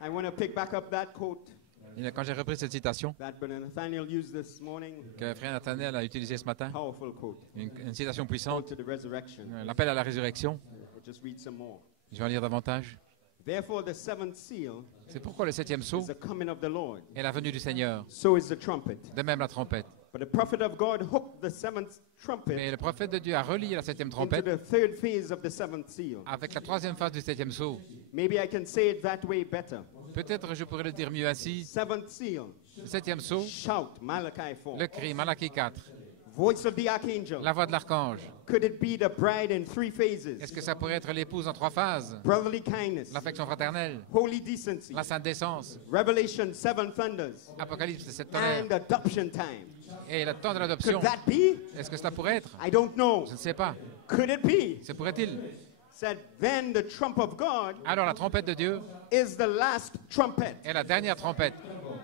I want to pick back up that quote Et quand j'ai repris cette citation that Brother Nathaniel used this morning. que frère Nathanaël a utilisée ce matin, Powerful quote. une citation Call puissante, to the resurrection. l'appel à la résurrection, We'll just read some more. je vais en lire davantage. Therefore, the seventh seal C'est pourquoi le septième sceau is the coming of the Lord. est la venue du Seigneur, So is the trumpet. de même la trompette. But the prophet of God hooked the seventh trumpet Mais le prophète de Dieu a relié la septième into trompette the third phase of the seventh seal. avec la troisième phase du septième sceau. Maybe I can say it that way better. Peut-être je pourrais le dire mieux ainsi. Seventh seal. Le septième sceau, Shout, Malachi 4. le cri, Malachie 4, Voice of the archangel. la voix de l'archange. Could it be the bride in three phases? Est-ce que ça pourrait être l'épouse en trois phases? Brotherly kindness, L'affection fraternelle, holy decency, la sainte décence, Revelation 7 thunders, Apocalypse 7 tonnerres and adoption time. et le temps de Could l'adoption. that be? Est-ce que cela pourrait être? I don't know. Je ne sais pas. Could it be? Se pourrait-il? Said, then the trump of God Alors la trompette de Dieu is the last trumpet, est la dernière trompette,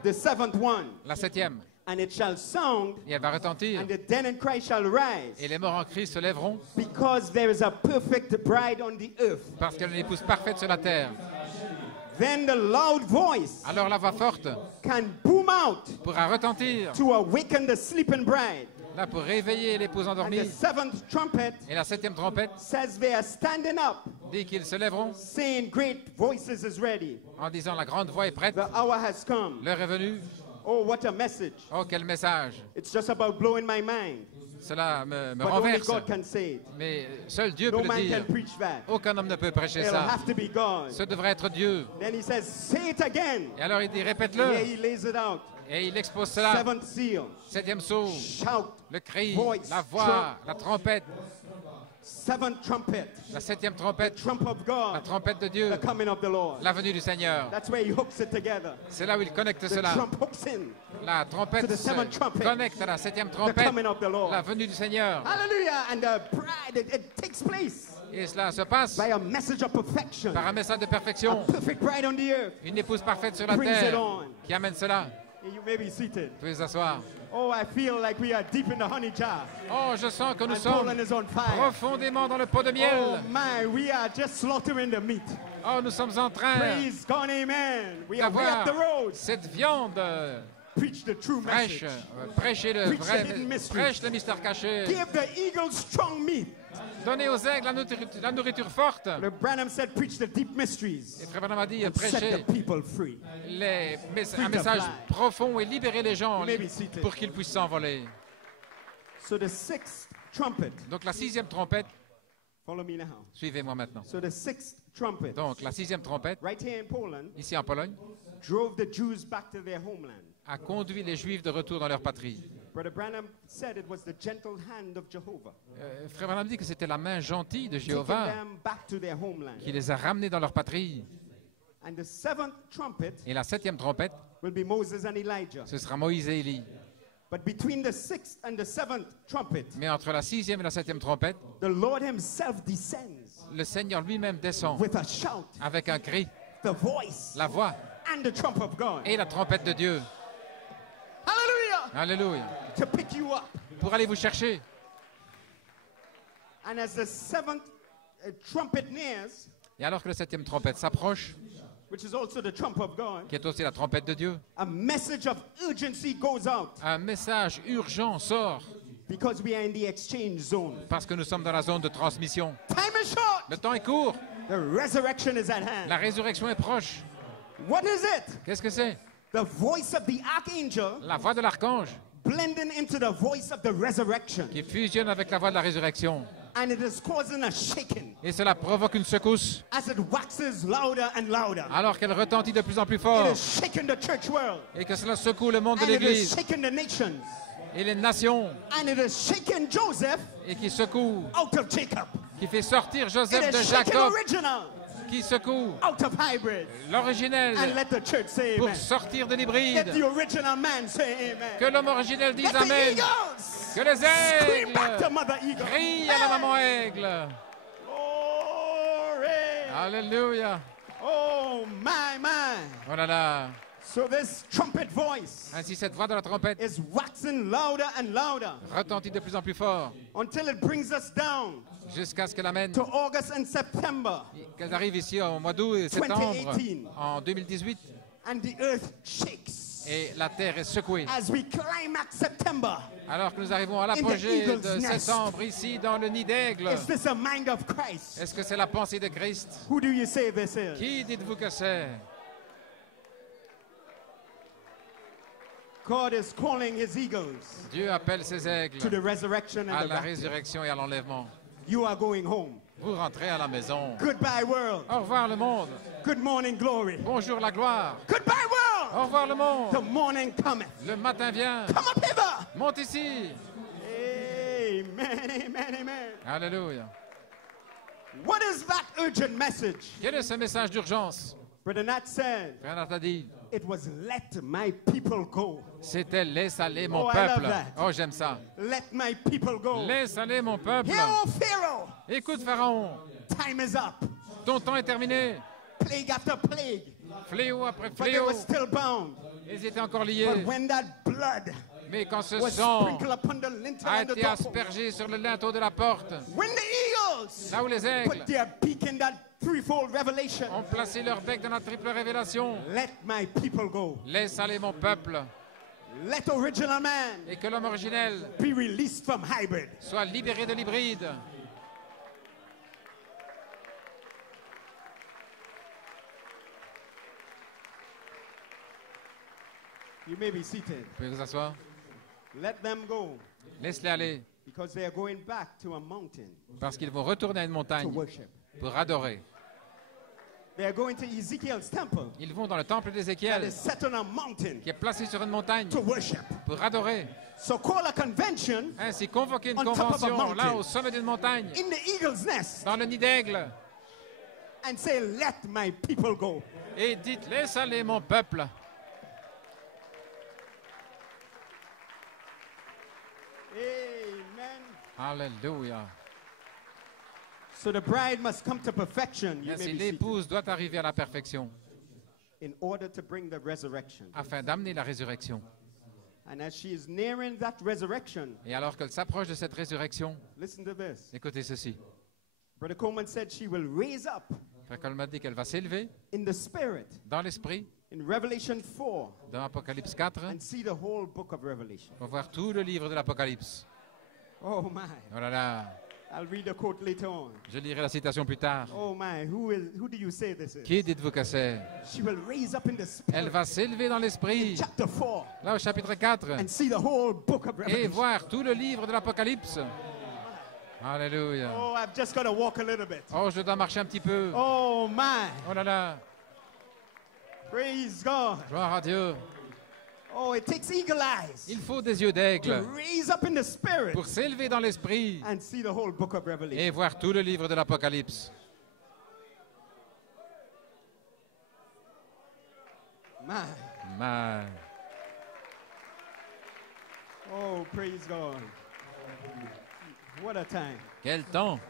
the seventh one. la septième. And it shall sound, Et elle va retentir. and the dead in Christ shall rise, Et les morts en Christ se lèveront because there is a perfect bride on the earth. parce qu'elle est une épouse parfaite sur la terre. Then the loud voice Alors la voix forte can boom out pourra retentir, to awaken the sleeping bride. là pour réveiller l'épouse And the endormie. seventh trumpet Et la septième trompette says they are standing up, dit qu'ils se lèveront saying, great voices is ready. en disant la grande voix est prête, The hour has come. l'heure est venue. Oh, what a message. Oh, quel message! It's just about blowing my mind. Cela me But only renverse. God can say it. Mais seul Dieu No peut le man dire. can preach that. Aucun homme ne peut prêcher It'll ça. have to be God. Ce devrait être Dieu. Then he says, say it again. Et alors il dit, Here répète-le. he lays it out. Et il expose cela. Seventh seal. Septième sceau, Shout. le cri, Voice, la voix, la trompette, Seventh trumpet. la septième The trompette, trump of la God. trompette de Dieu, The coming of the Lord. la venue du Seigneur. That's where he hooks it together. C'est là où il connecte The cela. trump hooks in. La To trompette the seventh se trumpet. connecte à la septième The trompette, coming of the Lord. la venue du Seigneur. Hallelujah. And the bride, it takes place Et cela se passe by a message of perfection. par un message de A perfection. perfect bride on the earth. Une épouse parfaite sur la Brings it terre on. qui amène cela. You may be seated. Vous pouvez vous asseoir. Oh, I feel like we are deep in the honey jar. Oh, je sens que nous And sommes Poland is on fire. profondément dans le pot de Oh miel. my, we are just slaughtering the meat. Oh, nous sommes en train Praise God, amen. We are way d'avoir up the road. cette viande Preach the true Prêche, message. prêchez le Preach vrai, the hidden mysteries. prêche le mystère caché. Give the eagles strong meat. Donnez aux aigles la nourriture forte. Brother Branham said, preach the deep mysteries. Et Frère Branham a dit, Set prêchez the people free. un message profond et libérez les gens You may be seated. pour qu'ils puissent s'envoler. So the sixth trumpet, Donc la 6e trompette, follow me now. suivez-moi maintenant. So the sixth trumpet, Donc la 6e trompette, right here in Poland, ici en Pologne, drove the Jews back to their homeland. a conduit les Juifs de retour dans leur patrie. Brother Branham said it was the gentle hand of Jehovah Frère Branham dit que c'était la main gentille de taking Jéhovah them back to their homeland. qui les a ramenés dans leur patrie. And the seventh trumpet Et la 7e trompette, will be Moses and Elijah. ce sera Moïse et Élie. But between the sixth and the seventh trumpet, Mais entre la 6e et la 7e trompette, the Lord himself descends le Seigneur lui-même descend with a shout, avec un cri, the voice, la voix and the trump of God. et la trompette de Dieu. Hallelujah! Alléluia. To pick you up. Pour aller vous chercher. And as the seventh trumpet nears, Et alors que la 7e trompette s'approche, which is also the trump of God, qui est aussi la trompette de Dieu, a message of urgency goes out un message urgent sort because we are in the exchange zone. parce que nous sommes dans la zone de transmission. Time is short. Le temps est court, The resurrection is at hand. la résurrection est proche. What is it? Qu'est-ce que c'est? The voice of the archangel La voix de l'archange blending into the voice of the resurrection. qui fusionne avec la voix de la résurrection. And it is causing a shaking Et cela provoque une secousse as it waxes louder and louder. alors qu'elle retentit de plus en plus It fort is shaking the church world. et que cela secoue le monde de And it is l'Église shaking the nations. et les nations And it is shaking Joseph et qui secoue, out of Jacob. qui fait sortir It Joseph de is shaking Jacob, original qui secoue out of hybrid. l'originel And let the church say pour amen. sortir de Let l'hybride. the original man say amen. Que l'homme originel dise Let the Amen. eagles Que les scream back aigles to Mother Eagle. crient à la maman aigle. Glory. Alléluia. Oh my. Oh là là. So this trumpet voice Ainsi cette voix de la trompette is waxing louder and louder retentit de plus en plus fort until it brings us down jusqu'à ce qu'elle amène, to August and September. qu'elle arrive ici au mois d'août et septembre 2018. en 2018 And the earth shakes et la terre est secouée. as we climax September. Alors que nous arrivons à l'apogée eagle's de nest. septembre ici dans le nid d'aigle. Is this a mind of Christ? Est-ce que c'est la pensée de Christ? Who do you say this is? Qui dites-vous que c'est? God is calling his eagles Dieu appelle ses aigles to the resurrection à and the la rapture. résurrection et à l'enlèvement. You are going home. Vous rentrez à la maison. Goodbye, world. Au revoir le monde. Good morning, glory. Bonjour la gloire. Goodbye, world. Au revoir le The monde. morning cometh. Le matin vient. Come up hither. Monte ici. Amen. Alléluia. What is that urgent message? Quel est ce message d'urgence? Brother Nat said, Frère Nat a dit, it was let my people go. c'était laisse aller mon Oh, I love peuple. that. Oh, j'aime ça. Let my people go. Laisse aller mon peuple. Hear, O Pharaoh, Écoute Pharaon, time is up. ton temps est terminé. Plague after plague. Fléau après But they fléau. were still bound. Ils étaient encore But liés. when that blood Mais quand ce was sang sprinkled upon the lintel a and the été doorpost, aspergé sur le linteau de la porte, when the eagles là où les aigles put their beak in that threefold revelation, ont placé leur bec dans la triple révélation, let my people go. laisse aller mon peuple Let original man et que l'homme originel be released from hybrid. soit libéré de l'hybride. You may be seated. Vous pouvez vous asseoir. Let them go Laisse-les aller because they are going back to a mountain parce qu'ils vont retourner à une to montagne worship. pour adorer. They are going to Ezekiel's temple Ils vont dans le temple that d'Ézéchiel is set on a mountain qui est placé sur une montagne to worship. pour adorer. So call a convention Ainsi, convoquer une On top of a convention mountain. là au sommet d'une montagne, in the eagle's nest dans le nid d'aigle, and say, let my people go. et dites, laisse aller mon peuple. Amen. Alléluia. So the bride must come to perfection. You Ainsi, may be seated, l'épouse doit arriver à la perfection in order to bring the resurrection. afin d'amener la résurrection. And as she is nearing that resurrection, Et alors qu'elle s'approche de cette résurrection, listen to this. écoutez ceci. Brother Coleman said she will raise up Frère Coleman dit qu'elle va s'élever in the spirit dans l'esprit, in Revelation 4 dans Apocalypse 4, and see the whole book of Revelation. pour voir tout le livre de l'Apocalypse. Oh my. Oh là là, I'll read the quote later on. je lirai la citation plus tard. Oh my, who do you say this is? Qui dites-vous que c'est? She will raise up in the Elle spirit va s'élever dans l'esprit, chapter 4 là au chapitre 4, and see the whole book of et Revelation. voir tout le livre de l'Apocalypse. Alléluia. Oh, I've just got to walk a little bit. Oh, je dois marcher un petit peu. Oh my, Oh là là, praise God. gloire à Dieu. Oh, it takes eagle eyes Il faut des yeux to d'aigle raise up in the spirit pour s'élever dans l'esprit and see the whole book of Revelation. et voir tout le livre de l'Apocalypse. My, Man. oh, praise God. What a time. Quel temps!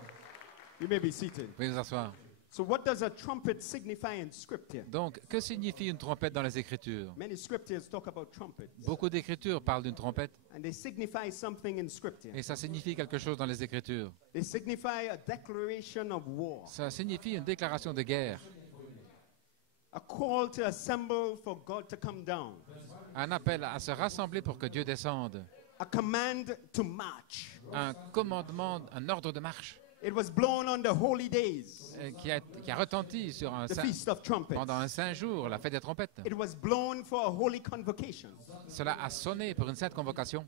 You may be seated. Vous pouvez vous asseoir. So what does a trumpet signify in scripture? Donc, que signifie une trompette dans les Écritures? Many scriptures talk about trumpets, Beaucoup d'Écritures parlent d'une trompette and they signify something in scripture. et ça signifie quelque chose dans les Écritures. They signify a declaration of war, Ça signifie une déclaration de guerre, a call to assemble for God to come down, un appel à se rassembler pour que Dieu descende, a command to march. un commandement, un ordre de marche It was blown on the holy days, qui a retenti sur the Feast of Trumpets. pendant un saint jour, la fête des trompettes. It was blown for a holy convocation. Cela a sonné pour une sainte convocation.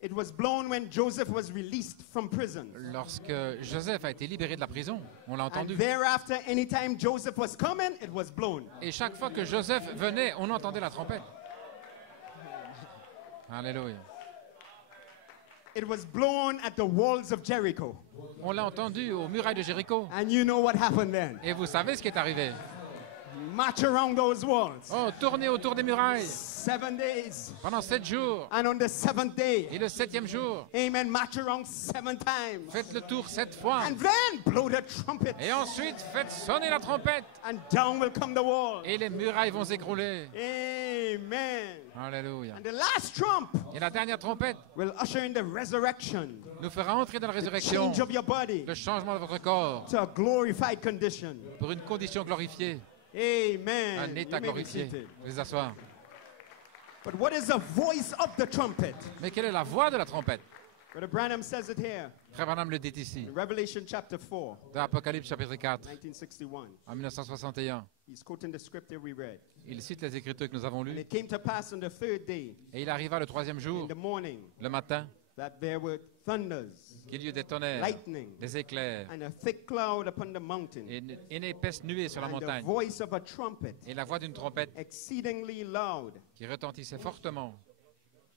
It was blown when Joseph was released from prison. Lorsque Joseph a été libéré de la prison, on l'a And entendu. thereafter, anytime Joseph was coming, it was blown. Et chaque fois que Joseph venait, on entendait la trompette. Alléluia. It was blown at the walls of Jericho. On l'a entendu aux murailles de Jéricho. And you know what happened then? Et vous savez ce qui est arrivé? March around those walls. Oh, tournez autour des murailles 7 days. pendant 7 jours. And on the 7th day, Et le 7e jour, amen, march around 7 times. faites le tour 7 fois. And then blow the trumpet. Et ensuite, faites sonner la trompette. And down will come the wall. Et les murailles vont s'écrouler. Amen. Alléluia. And the last trump Et la dernière trompette will usher in the resurrection, nous fera entrer dans la résurrection, change of your body le changement de votre corps to a glorified condition. pour une condition glorifiée, Amen. un You état may be glorifié. seated. Vous asseoir. But what is the voice of the trumpet? Mais quelle est la voix de la trompette? Brother Branham says it here Frère Branham le dit ici, in Revelation chapter 4, dans Apocalypse chapitre 4, 1961. en 1961. He's quoting the scripture we read. Il cite les Écritures que nous avons And lues. it came to pass on the third day, Et il arriva le 3e jour, in the morning, le matin, that there were thunders, qu'il y eut des tonnerres, lightning, des éclairs, and a thick cloud upon the mountain, et une épaisse nuée sur la and the montagne, voice of a trumpet, et la voix d'une trompette exceedingly loud. qui retentissait fortement.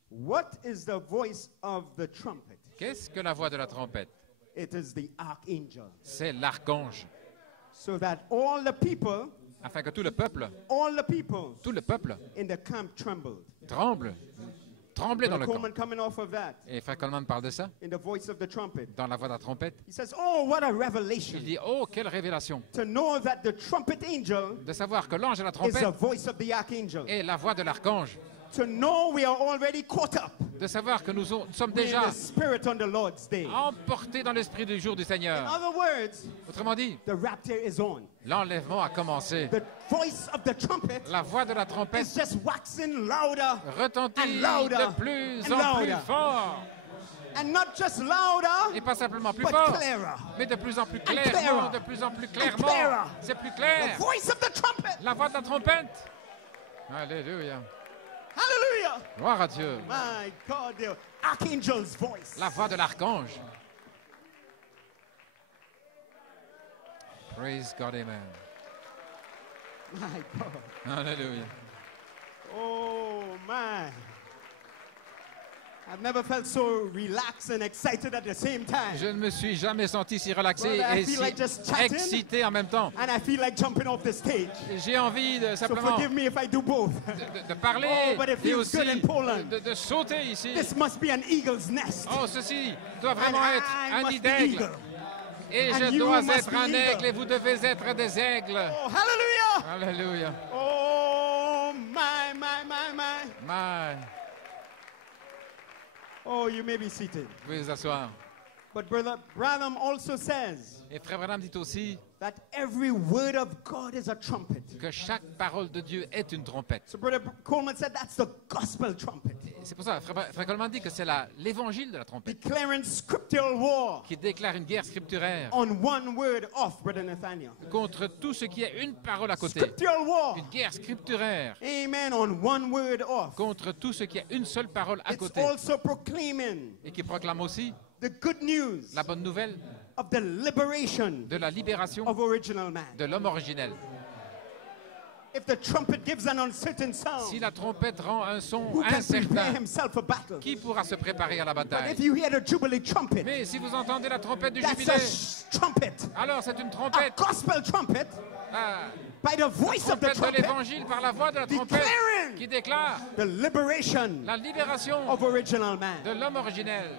What is the voice of the trumpet? Qu'est-ce que la voix de la trompette? It is the archangel. C'est l'archange, So that all the people afin que tout le peuple in the camp trembled. tremblait dans Brother le camp. Coleman coming off of that, Et Frère Coleman parle de ça, in the voice of the trumpet, dans la voix de la trompette. he says, oh, what a revelation. Il dit, oh, quelle révélation, To know that the trumpet angel de savoir que l'ange à la is the trompette voice of the archangel. est la voix de l'archange, To know we are already caught up de savoir que nous sommes in déjà the spirit on the Lord's day. emportés dans l'esprit du jour du In Seigneur. other words, Autrement dit, the rapture is on. l'enlèvement a commencé. The voice of the trumpet La voix de la is trompette just waxing louder retentit and louder de plus and en plus louder. fort. and not just louder, Et pas simplement plus but fort, clearer. mais de plus en plus clearer. clairement, de plus en plus clearer. clairement. C'est plus The clair. voice of the trumpet. La voix de la trompette. Alléluia. Hallelujah. Gloire à Dieu. My God, the archangel's voice. La voix de l'archange. Praise God, amen. My God. Alléluia. Oh, my. I've never felt so relaxed and excited at the same time. Je ne me suis jamais senti si relaxé Brother, I et feel si like just chatting. excité en même temps. And I feel like jumping off the stage. J'ai envie de So simplement forgive me if I do both. de parler Oh, but it et feels aussi good in Poland. de sauter ici. This must be an eagle's nest. Oh, ceci doit vraiment And être I un must nid be d'aigle. eagle. Et And je you dois must être be un eagle. aigle et vous devez être des aigles. Oh, hallelujah. Alléluia. Oh, my, my, my, my. My. Oh, you may be seated. Vous pouvez vous asseoir. But Brother Branham also says Et Frère Branham dit aussi that every word of God is a trumpet. que chaque parole de Dieu est une trompette. So Brother Coleman said that's the gospel trumpet. Et c'est pour ça, Frère Coleman dit que c'est l'évangile de la trompette Declaring scriptural war qui déclare une guerre scripturaire on one word off, Brother Nathaniel. contre tout ce qui est une parole à côté. Scriptural war. Une guerre scripturaire Amen. On one word off. contre tout ce qui est une seule parole à It's côté. also proclaiming Et qui proclame aussi the good news la bonne nouvelle of the liberation de la libération of original man. de l'homme originel. If the trumpet gives an uncertain sound, Si la trompette rend un son who can prepare incertain, himself for battle? qui pourra se préparer à la But if bataille? you hear the jubilee trumpet, Mais si vous entendez la trompette du that's jubilé, a trumpet, alors c'est une a trompette. gospel trumpet, Ah, by the voice of the trompette de trumpet, l'évangile par la voix de la trompette declaring qui déclare the liberation la libération of original man. de l'homme originel.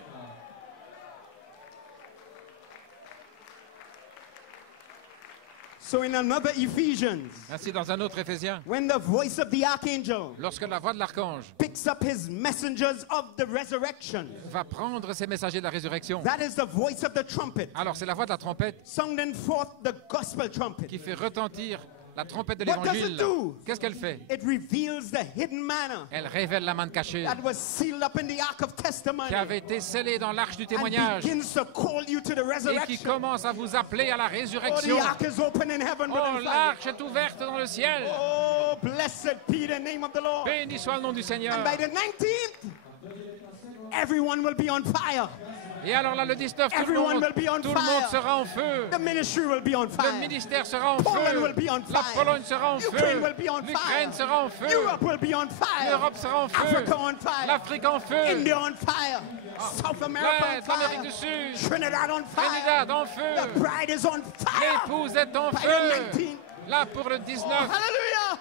So in another Ephesians, Ainsi, dans un autre Éphésiens, when the voice of the archangel lorsque la voix de l'archange picks up his messengers of the resurrection, va prendre ses messagers de la résurrection, that is the voice of the trumpet, alors c'est la voix de la trompette sounding forth the gospel trumpet. qui fait retentir la trompette de What does it l'évangile. do? Qu'est-ce qu'elle fait? It reveals the hidden manna Elle révèle la manne cachée that was sealed up in the ark of testimony qui avait été scellée dans l'arche du and témoignage begins to call you to the et qui resurrection. commence à vous appeler à la Oh, the résurrection. ark is open in heaven, Oh, brother and father. l'arche est ouverte dans le ciel. Oh, blessed be the name of the Lord. Béni soit le nom du Seigneur. And by the 19th, everyone will be on fire. Et alors là, le 19, tout le Everyone monde, will be on tout le monde fire. sera en feu. The ministry will be on Le fire. ministère sera en Poland feu. will be on La fire. Pologne sera en Ukraine feu. will be on L'Ukraine fire. sera en feu. Europe will be on fire. L'Europe sera en feu. Africa on fire. L'Afrique en feu. India on fire. South America on L'Amérique du fire. Sud. Trinidad on fire. Trinidad en feu. The bride is on fire. L'épouse est en By feu. the 19th. Là, pour le Oh, 19, hallelujah.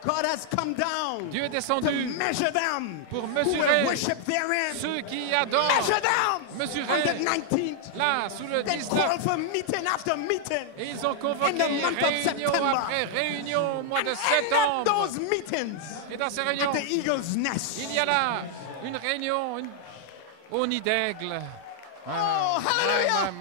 God has come down Dieu est to descendu measure them pour who mesurer will worship therein. ceux qui adorent. Measure them Mesurer. on the 19th. Là, sous le They 19, call for meeting after meeting. et ils ont convoqué In the month of réunion September. après réunion au mois de And at septembre. those meetings, Et dans ces at réunions, the eagle's nest. il y a là une réunion au nid d'aigle. Oh, hallelujah.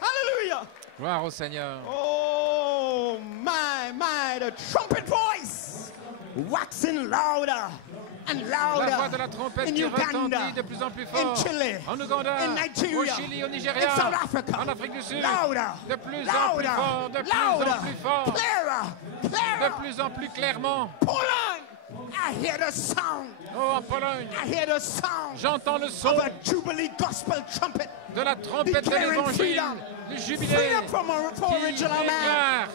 Hallelujah. Gloire au Seigneur. Oh, my, the trumpet voice waxing louder and La voix de louder la trompette in qui Uganda, retentit de plus en plus in fort. Chile, En Ouganda, in au Nigeria, Chili, au in Nigeria, South Africa. en Afrique du Sud. Louder, De plus en plus fort, de plus en louder, plus fort, clearer, de clearer. plus en plus clairement. Poland, I hear the sound. Oh, en Pologne, I hear the sound j'entends le son of a jubilee gospel trumpet. de la trompette de Declaring l'évangile, freedom. le jubilé Freedom from qui original man. déclare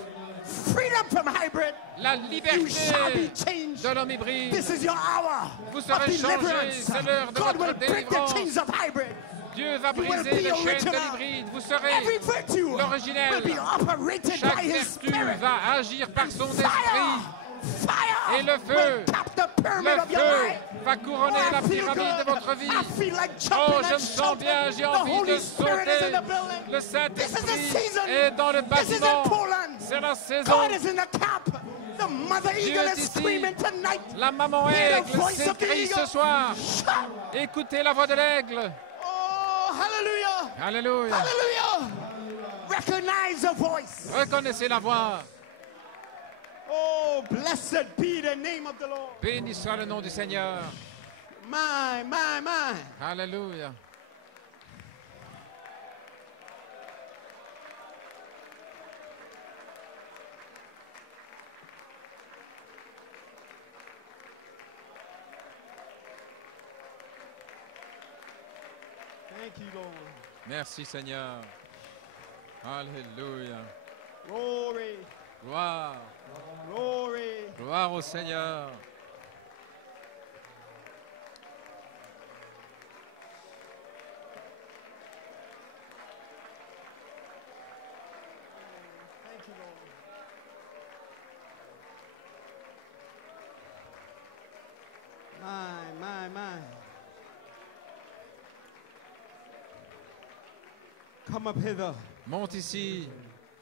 Freedom from hybrid. la You shall be liberté changed. de l'homme hybride. This is your hour Vous of serez changés, deliverance. c'est l'heure de God will votre break the délivrance. chains of hybrid. Dieu va You will briser be les chaînes de original. l'hybride. Vous serez Every virtue l'originel. will be operated by Chaque His vertu Spirit. va agir par son Fire, esprit. fire Et le feu, will tap the pyramid Le of your feu life. va couronner Oh, I la feel pyramide de good. votre vie. I feel like Oh, jumping je me and sens shouting. bien, j'ai The envie de Holy Spirit is in sauter. the building. Le This is the Saint-Esprit season. est dans le This is in bâtiment. Poland. C'est la saison. God is in the camp. The mother Dieu eagle est is ici. screaming tonight. La maman Hear the aigle voice of the s'écrie eagle. ce soir. Shout. Écoutez la voix de l'aigle. Oh, hallelujah. Alléluia. Hallelujah. Recognize the voice. Reconnaissez la voix. Oh, blessed be the name of the Lord. Béni soit le nom du Seigneur. My. Alléluia. Thank you, Lord. Merci Seigneur. Alléluia. Glory. Gloire. Glory. Gloire au Seigneur. Thank you, Lord. My. Come up hither. Monte ici.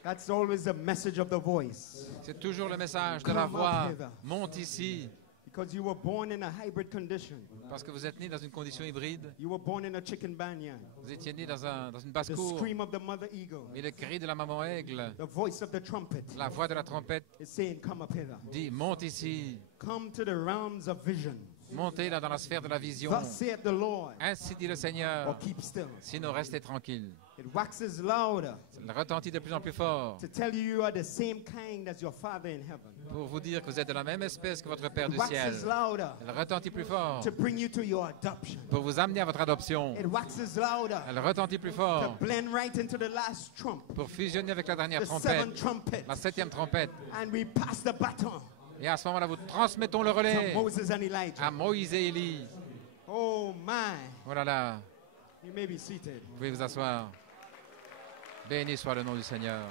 That's always the message of the voice. C'est toujours le message de la Come up voix. hither. Monte ici. Because you were born in a hybrid condition. Parce que vous êtes né dans une condition hybride. You were born in a chicken banyan. Vous étiez né dans une The basse-cour. scream of the mother eagle. Et le cri de la maman aigle, The voice of the trumpet la voix de la trompette is saying, come up hither. dit, monte ici. Come to the realms of vision. Montez là dans la sphère de la vision. Thus saith the Lord. Ainsi dit le Seigneur. Or keep still. Sinon, restez tranquille. It waxes louder Elle retentit de plus en plus fort to tell you you are the same kind as your Father in heaven. pour vous dire que vous êtes de la même espèce que votre Père It du ciel. waxes louder Elle retentit plus fort to bring you to your adoption. pour vous amener à votre adoption. It waxes louder Elle retentit plus to fort blend right into the last trump, pour fusionner avec la dernière the trompette, seventh trumpet. la 7e trompette. And we pass the baton Et à ce moment-là, vous transmettons le to relais Moses and Elijah. à Moïse et Élie. Oh my. Oh là là, You may be seated. vous pouvez vous asseoir. Béni soit le nom du Seigneur.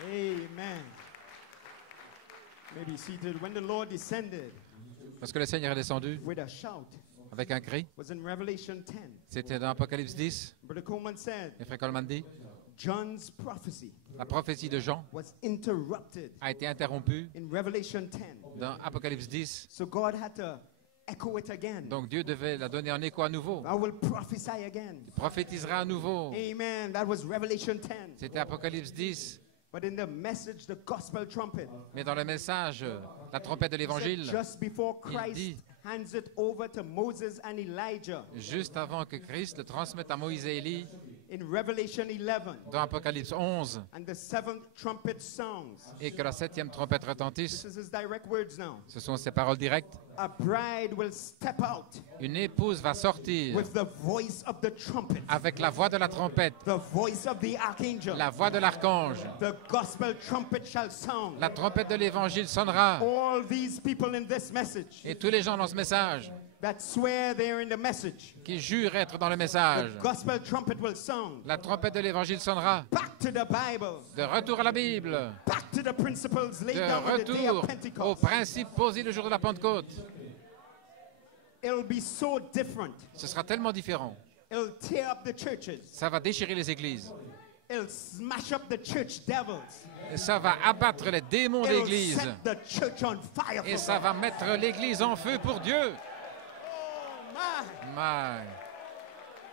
Amen. You may be seated. When the Lord descended Parce que le Seigneur est descendu with a shout, avec un cri. was in Revelation 10. C'était dans Apocalypse 10. Brother Coleman said, Et Frère Coleman dit, John's prophecy la prophétie de Jean was interrupted a été interrompue in Revelation 10. dans Apocalypse 10. So God had to echo it again. Donc Dieu devait la donner en écho à nouveau. I will prophesy again. Il prophétisera à nouveau. Amen. That was Revelation 10. C'était Apocalypse 10. But in the message, the gospel trumpet, Mais dans le message, la trompette de said l'Évangile, just before il Christ dit, hands it over to Moses and Elijah, juste avant que Christ le transmette à Moïse et Élie, in Revelation 11, dans Apocalypse 11, and the seventh trumpet sounds. et que la 7e trompette retentisse, This is his direct words now. ce sont ses paroles directes. A bride will step out Une épouse va sortir with the voice of the trumpet, avec la voix de la trompette, the voice of the archangel. la voix de l'archange. The gospel trumpet shall sound. La trompette de l'Évangile sonnera. All these people in this message Et tous les gens dans ce message that swear they're in the message, qui jurent être dans le message, the gospel trumpet will sound. la trompette de l'Évangile sonnera. Back to the Bible. De retour à la Bible, Back to the principles laid de down on the day retour of aux Pentecost. principes posés le jour de la Pentecôte. It'll be so different. Ce sera tellement différent. It'll tear up the churches. Ça va déchirer les églises. It'll smash up the church devils. Et ça va abattre les démons It'll d'église. set the church on fire Et for ça God. va mettre l'église en feu pour Dieu. Oh my. My.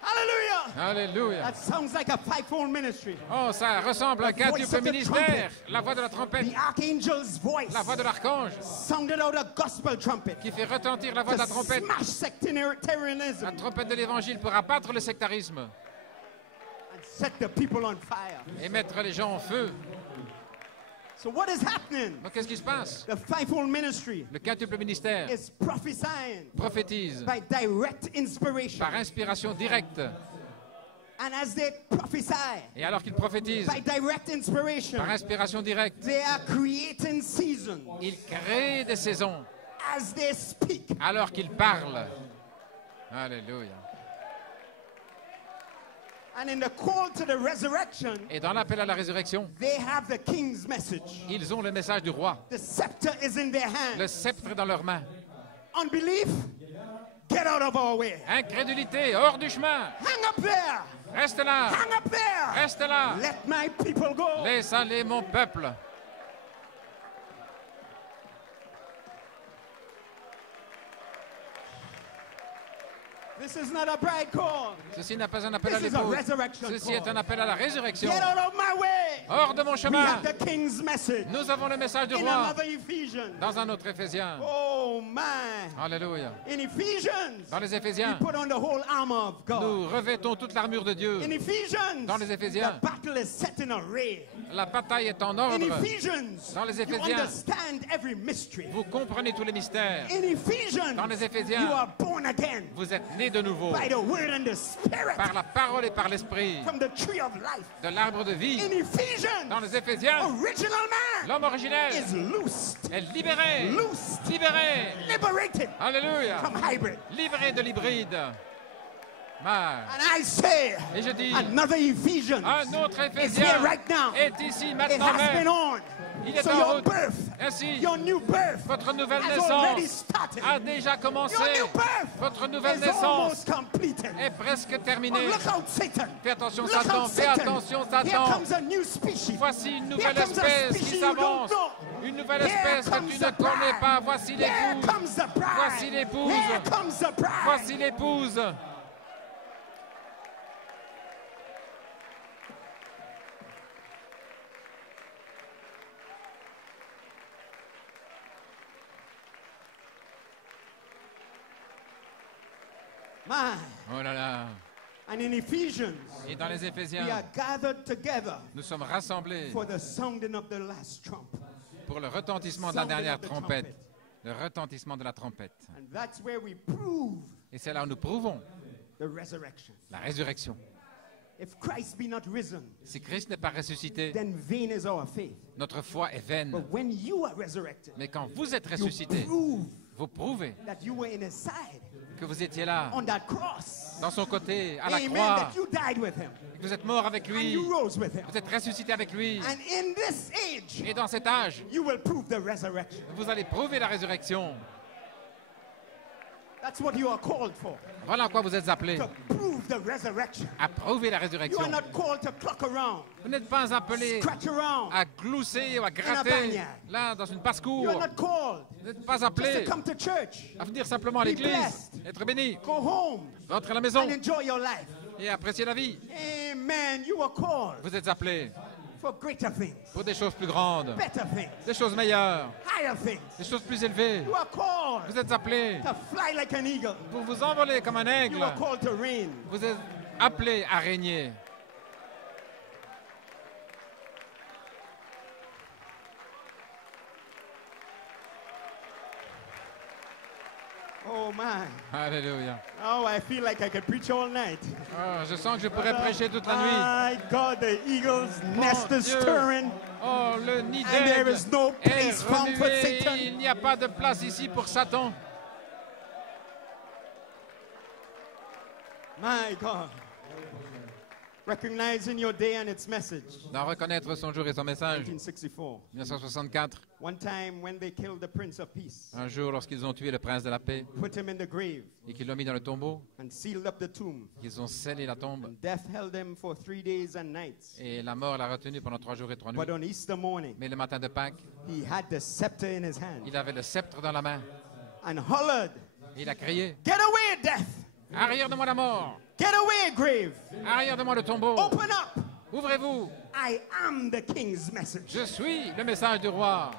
Hallelujah. Alléluia. That sounds like a fivefold ministry. Oh, ça ressemble à un quadruple ministère. La voix de la trompette, The archangel's voice la voix de l'archange sounded out a gospel trumpet qui fait retentir la voix de to la trompette. smash sectarianism La trompette de l'évangile pour abattre le sectarisme and set the people on fire. et mettre les gens en feu. So what is happening? Donc qu'est-ce qui se passe? The fivefold ministry Le quintuple ministère is prophesying prophétise by direct inspiration. par inspiration directe. And as they prophesy Et alors qu'ils prophétisent by direct inspiration, par inspiration directe, they are creating seasons ils créent des saisons as they speak. alors qu'ils parlent. Alléluia. And in the call to the resurrection, Et dans l'appel à la résurrection, they have the king's message. ils ont le message du roi. The scepter is in their Le hand. sceptre est dans leurs mains. Unbelief, get out of our way. Incrédulité, hors du chemin. Hang up there. Reste là. Hang up there. Reste là. Let my people go. Laisse aller mon peuple. This is not a bride call. Ceci n'est pas un appel à This is a l'épouse. resurrection Ceci est call. un appel à la résurrection. Get out of my way. Hors de mon We chemin. have the king's message. Nous avons le message du In roi another Ephesians. dans un autre Éphésien. Oh my. Alléluia. In Ephesians, Dans les we Éphésiens, put on the whole armor of God. nous revêtons toute l'armure de Dieu. In Ephesians, Dans les Éphésiens, the battle is set in array. la bataille est en In ordre. Ephesians, Dans les you Éphésiens, understand every mystery. vous comprenez tous les mystères. In Ephesians, Dans les you Éphésiens, are born again vous êtes nés de nouveau by the word and the spirit par la parole et par l'esprit from the tree of life. de l'arbre de vie. In Ephesians, Dans les Éphésiens, original man l'homme originel is loosed, est libéré. loosed, Libéré. liberated Alléluia. from hybrid. Libéré de l'hybride. Ma. And I say, Et je dis, another Ephesians un autre is Éphésien here right now. est ici It maintenant has been même. on. Il est So en your route. birth, Ainsi, your new birth votre nouvelle has already naissance started. a déjà commencé. Your new birth Votre nouvelle is naissance almost completed. est presque But terminée. look out, Satan. Fais attention, Look Satan. out, Fais Satan. attention, Here Satan. comes a new species. Voici une Here nouvelle comes a espèce species qui you don't s'avance. know. Une nouvelle Here espèce que comes tu the ne connais bride. pas. Voici Here l'épouse. comes the bride. Voici l'épouse. Here comes the bride. Voici l'épouse. My. Oh là là. And in Ephesians, Et dans les we are Éphésiens, gathered together nous sommes rassemblés for the sounding of the last trump. pour le retentissement de la dernière trompette. Le retentissement de la trompette. And that's where we prove Et c'est là où nous prouvons the resurrection. la résurrection. If Christ be not risen, Si Christ n'est pas ressuscité, then vain is our faith. notre foi est vaine. But when you are resurrected, Mais quand vous êtes you ressuscité, prove vous prouvez that you were in his side que vous étiez là, on that cross. dans son côté, à la Amen. croix, That you died with him que vous êtes mort avec and lui, you rose with him. vous êtes ressuscité avec lui. And in this age, Et dans cet âge, you will prove the resurrection. vous allez prouver la résurrection. That's what you are called for. Voilà à quoi vous êtes appelés, To prove the resurrection. à prouver la You résurrection. are not called to cluck around, Vous n'êtes pas appelés scratch around. à glousser ou à gratter, bagnole. là, dans une You basse-cour. are not called Vous n'êtes pas just to appelés come to church, à venir simplement à Be l'église, blessed. être bénis, go home, rentrer à la maison and enjoy your life. et apprécier la vie. Amen. You are called Vous êtes appelés for greater things, pour des choses plus grandes, better things, des choses meilleures, higher things. des choses plus élevées. You are called Vous êtes appelés to fly like an eagle. pour vous envoler comme un You aigle. are called to reign. Vous êtes appelés à régner. Oh my. Alléluia. Oh, I feel like I could preach all night. Oh, je sens que je pourrais prêcher toute la nuit. My God, the eagle's Mon nest is Dieu. stirring. Oh, le nid And there d'aigle is no est place found for remué. Satan. Il n'y a pas de place ici pour Satan. My God. Recognizing your day and its message. D'en reconnaître son jour et son message. 1964. 1964, One time when they killed the Prince of Peace, un jour lorsqu'ils ont tué le prince de la paix put him in the grave et qu'ils l'ont mis dans le tombeau, and sealed up the tomb. ils ont scellé la tombe Death held him for 3 days and nights. et la mort l'a retenu pendant 3 jours et 3 nuits. But on Easter morning, Mais le matin de Pâques, he had the scepter in his hand il avait le sceptre dans la main and hollered, et il a crié "Get away, death! « Arrière de moi la mort! Get away, grave! Arrière de moi le tombeau! Open up! Ouvrez-vous! I am the king's message." Je suis le message du roi! »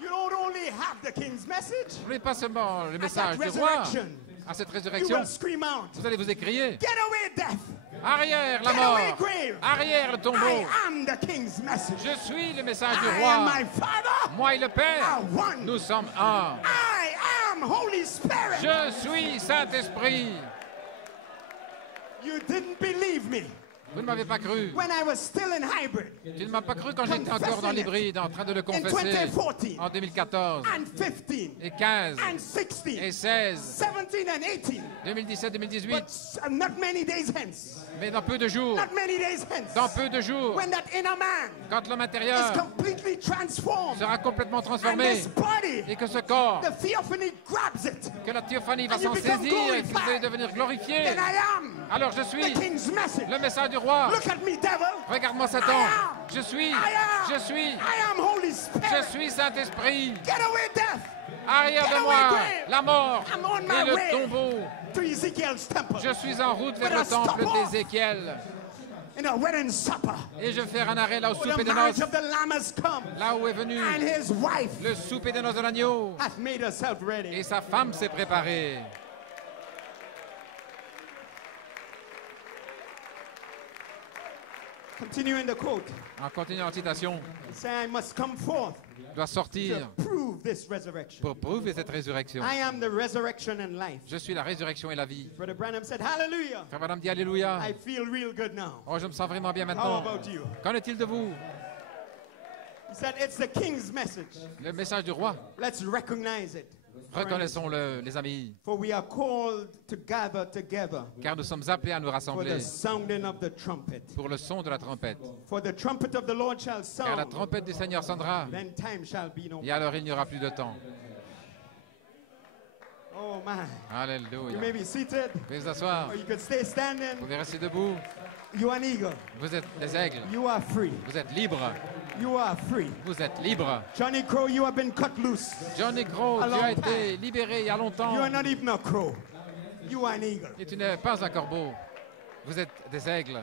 You don't only have the king's message. Vous n'avez pas seulement le At message that du roi. resurrection, À cette you résurrection, will scream out, vous allez vous écrier "Get away, death! Arrière la Get away, mort! grave! Arrière le I tombeau! am the king's message. Je suis le message du I am roi! my Father. Moi et le Père, are one. nous sommes un. I am Holy Spirit. Je suis Saint-Esprit. You didn't believe me Vous ne m'avez pas cru. when I was still in hybrid Tu ne m'as pas cru quand j'étais encore dans l'hybride, en train de le in confesser 2014 en 2014 and 15 et 15 and 16, et 16, 17 and 18. 2017, 2018. But not many days hence. Mais dans peu de jours, Not many days hence. dans peu de jours, When that inner man quand l'homme is intérieur completely transformed sera complètement and transformé this body, et que ce corps, the theophany grabs it, que la théophanie va And you s'en become saisir et que vous glorified. allez devenir glorifié, then I am alors je the suis king's message. le message du roi. Look at me, devil. Regarde-moi Satan. I am. Je suis, I am. je suis, I am Holy je Spirit. suis Saint-Esprit. Get away, death. Arrière Get de away, moi, grave. la mort I'm on et my le way. tombeau. To Ezekiel's temple. Je suis en route vers With a le temple stop-off. d'Ézéchiel. In a wedding supper. Et je vais faire un arrêt là au Where souper the des marriage noces, of the Lamb has come. là où est venu And his wife le souper des noces de l'agneau. hath made herself ready. Et sa femme s'est préparée. Continuing the quote. En continuant la citation, He said, I must come forth doit sortir to prove this resurrection. pour prouver cette résurrection. I am the resurrection and life. Je suis la résurrection et la vie. Brother Branham said, hallelujah. Frère Madame dit Alléluia. I feel real good now. Oh, je me sens vraiment bien How maintenant. about you? Qu'en est-il de vous? He said, it's the king's message. Le message du roi. Let's recognize it. Reconnaissons-le, les amis, For we are called to gather together car nous sommes appelés à nous for rassembler the sounding of the trumpet. pour le son de la trompette. For the trumpet of the Lord shall Car la sound, trompette du Seigneur sonnera, then time shall be no et more. alors il n'y aura plus de temps. Oh man. You Alléluia. may be seated, Vous pouvez vous asseoir, or you could stay vous standing. pouvez rester debout. You are an eagle. Vous êtes des aigles, You are free. vous êtes libres, You are free. vous êtes libres. Johnny Crow, you have been cut loose. Johnny Crow, tu as été libéré il y a longtemps, You are not even a crow. You are an eagle. et tu n'es pas un corbeau. Vous êtes des aigles.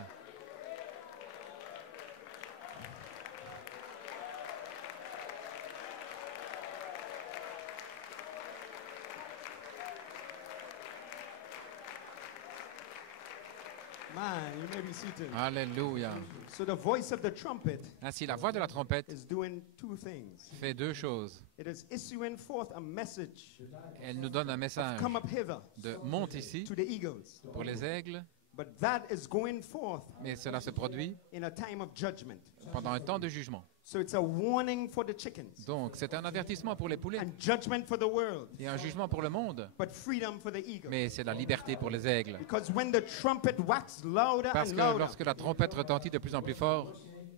Man, you may be seated. Alléluia. So the voice of the trumpet Ainsi, la voix de la trompette is doing two things. fait deux choses. It is issuing forth a message. Elle nous donne un message Come up hither de monte ici to the eagles. pour les aigles, But that is going forth mais cela se produit in a time of judgment. pendant un temps de jugement. So it's a warning for the chickens Donc, c'est un avertissement pour les poulets and judgment for the world, et un jugement pour le monde, but freedom for the eagle. mais c'est la liberté pour les aigles. Because when the trumpet waxed louder Parce and que louder, lorsque la trompette retentit de plus en plus fort,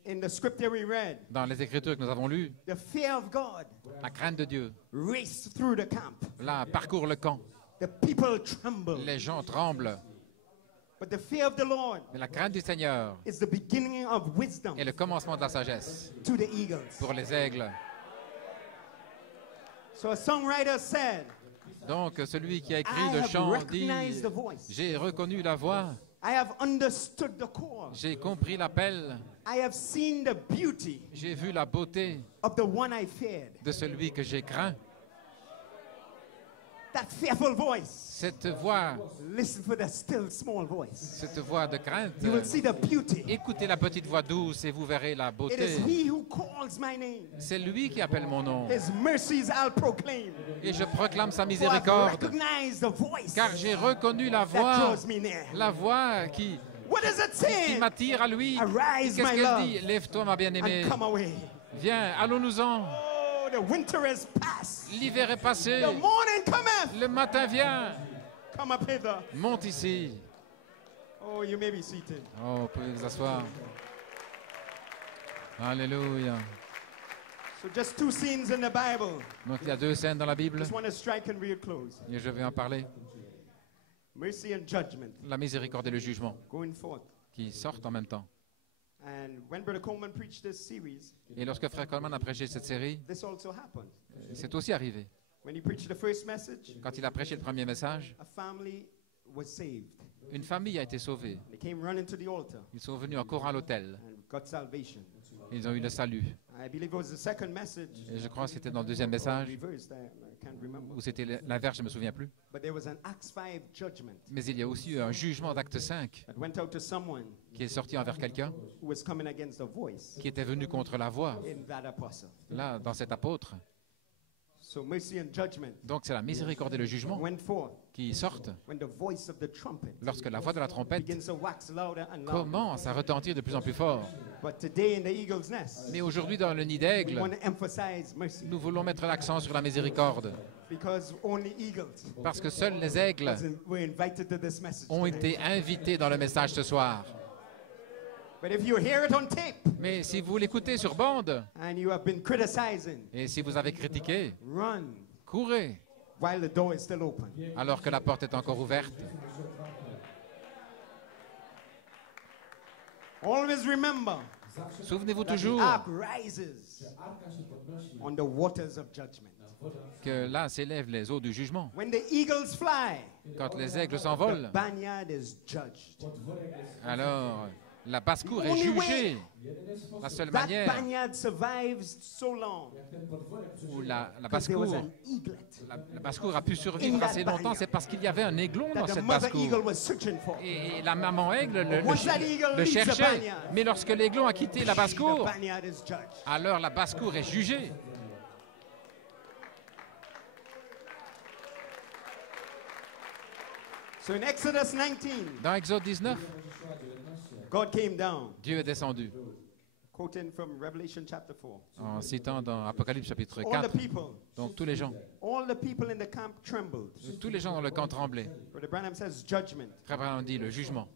in the scripture we read, dans les Écritures que nous avons lues, the fear of God la crainte de Dieu, raced through the camp. là, parcourt le camp. The people trembled. Les gens tremblent. But the fear of the Lord Mais la crainte du Seigneur is the beginning of wisdom est le commencement de la sagesse to the eagles. pour les aigles. So a songwriter said, Donc, celui qui a écrit I le have chant dit recognized the voice. « J'ai reconnu la voix, I have understood the call. j'ai compris l'appel, I have seen the beauty j'ai vu la beauté of the one I feared. de celui que j'ai craint. That fearful voice. Cette voix Listen for the still small voice. cette voix de crainte, You will see the beauty. écoutez la petite voix douce et vous verrez la It is beauté. he who calls my name. C'est lui qui appelle mon nom. His mercies I'll proclaim. Et je proclame sa For I've miséricorde, recognized the voice car j'ai reconnu la that voix, draws me near. la voix qui What does it say? m'attire à lui. Arise, Qu'est-ce my qu'elle love, dit? Lève-toi, ma bien-aimée. and come away. Viens, allons-nous-en. Oh, the winter is past. L'hiver est passé. The morning cometh. Le matin vient. Come up hither. Monte ici. Oh, you may be seated. Oh, vous pouvez vous asseoir. Alléluia. So just two scenes in the Bible. Donc il y a deux scènes dans la Bible Just want to strike and real close. et je vais en parler. Mercy and judgment La miséricorde et le jugement going forth. qui sortent en même temps. And when Brother Coleman preached this series, Et lorsque Frère Coleman a prêché cette série, this also happened. c'est aussi arrivé. When he preached the first message, Quand il a prêché le premier message, a family was saved. une famille a été sauvée. They came running to the altar Ils sont venus en courant à l'autel. and got salvation. Ils ont eu le salut. I believe it was the second message. Et je crois que c'était dans le deuxième message, Reversed, I can't remember. ou c'était l'inverse, je ne me souviens plus. But there was an Acts 5 judgment Mais il y a aussi eu un jugement d'acte 5 that went out to someone qui est sorti envers quelqu'un who was coming against the voice qui était venu contre la voix, in that apostle. là, dans cet apôtre. So mercy and judgment Donc c'est la miséricorde et le jugement went forth qui sortent when the voice of the trumpet lorsque la voix de la trompette begins to wax louder and louder. commence à retentir de plus en plus fort. But today in the eagle's nest, Mais aujourd'hui, dans le nid we d'aigle, want to emphasize mercy nous voulons mettre l'accent sur la miséricorde, because only eagles parce que seuls les aigles were invited to this message. ont tonight. été invités dans le message ce soir. But if you hear it on tape Mais si vous l'écoutez sur bande, and you have been criticizing, et si vous avez critiqué, run courez, while the door is still open. alors que la porte est encore ouverte. Always remember Souvenez-vous that the toujours ark rises on the waters of judgment. que là s'élèvent les eaux du jugement. When the eagles fly, Quand les aigles the s'envolent, vineyard is judged. alors la basse-cour est Only way jugée. La seule that manière vineyard survives so long où la because there was basse-cour an eaglet la basse-cour a pu survivre assez longtemps, c'est parce qu'il y avait un aiglon that dans the cette mother eagle basse-cour. was searching for. Et la maman aigle Once that eagle le leaves the cherchait. vineyard, Mais lorsque l'aiglon a quitté la the basse-cour, vineyard is judged. alors la basse-cour est jugée. So in Exodus 19, Dans Exode 19, God came down. Dieu est descendu. quoting from Revelation chapter 4. en citant dans Apocalypse chapitre All 4. the people, Donc tous les gens in the camp trembled. tous les gens dans le camp tremblaient. Brother Branham says judgment. Frère Branham dit le jugement.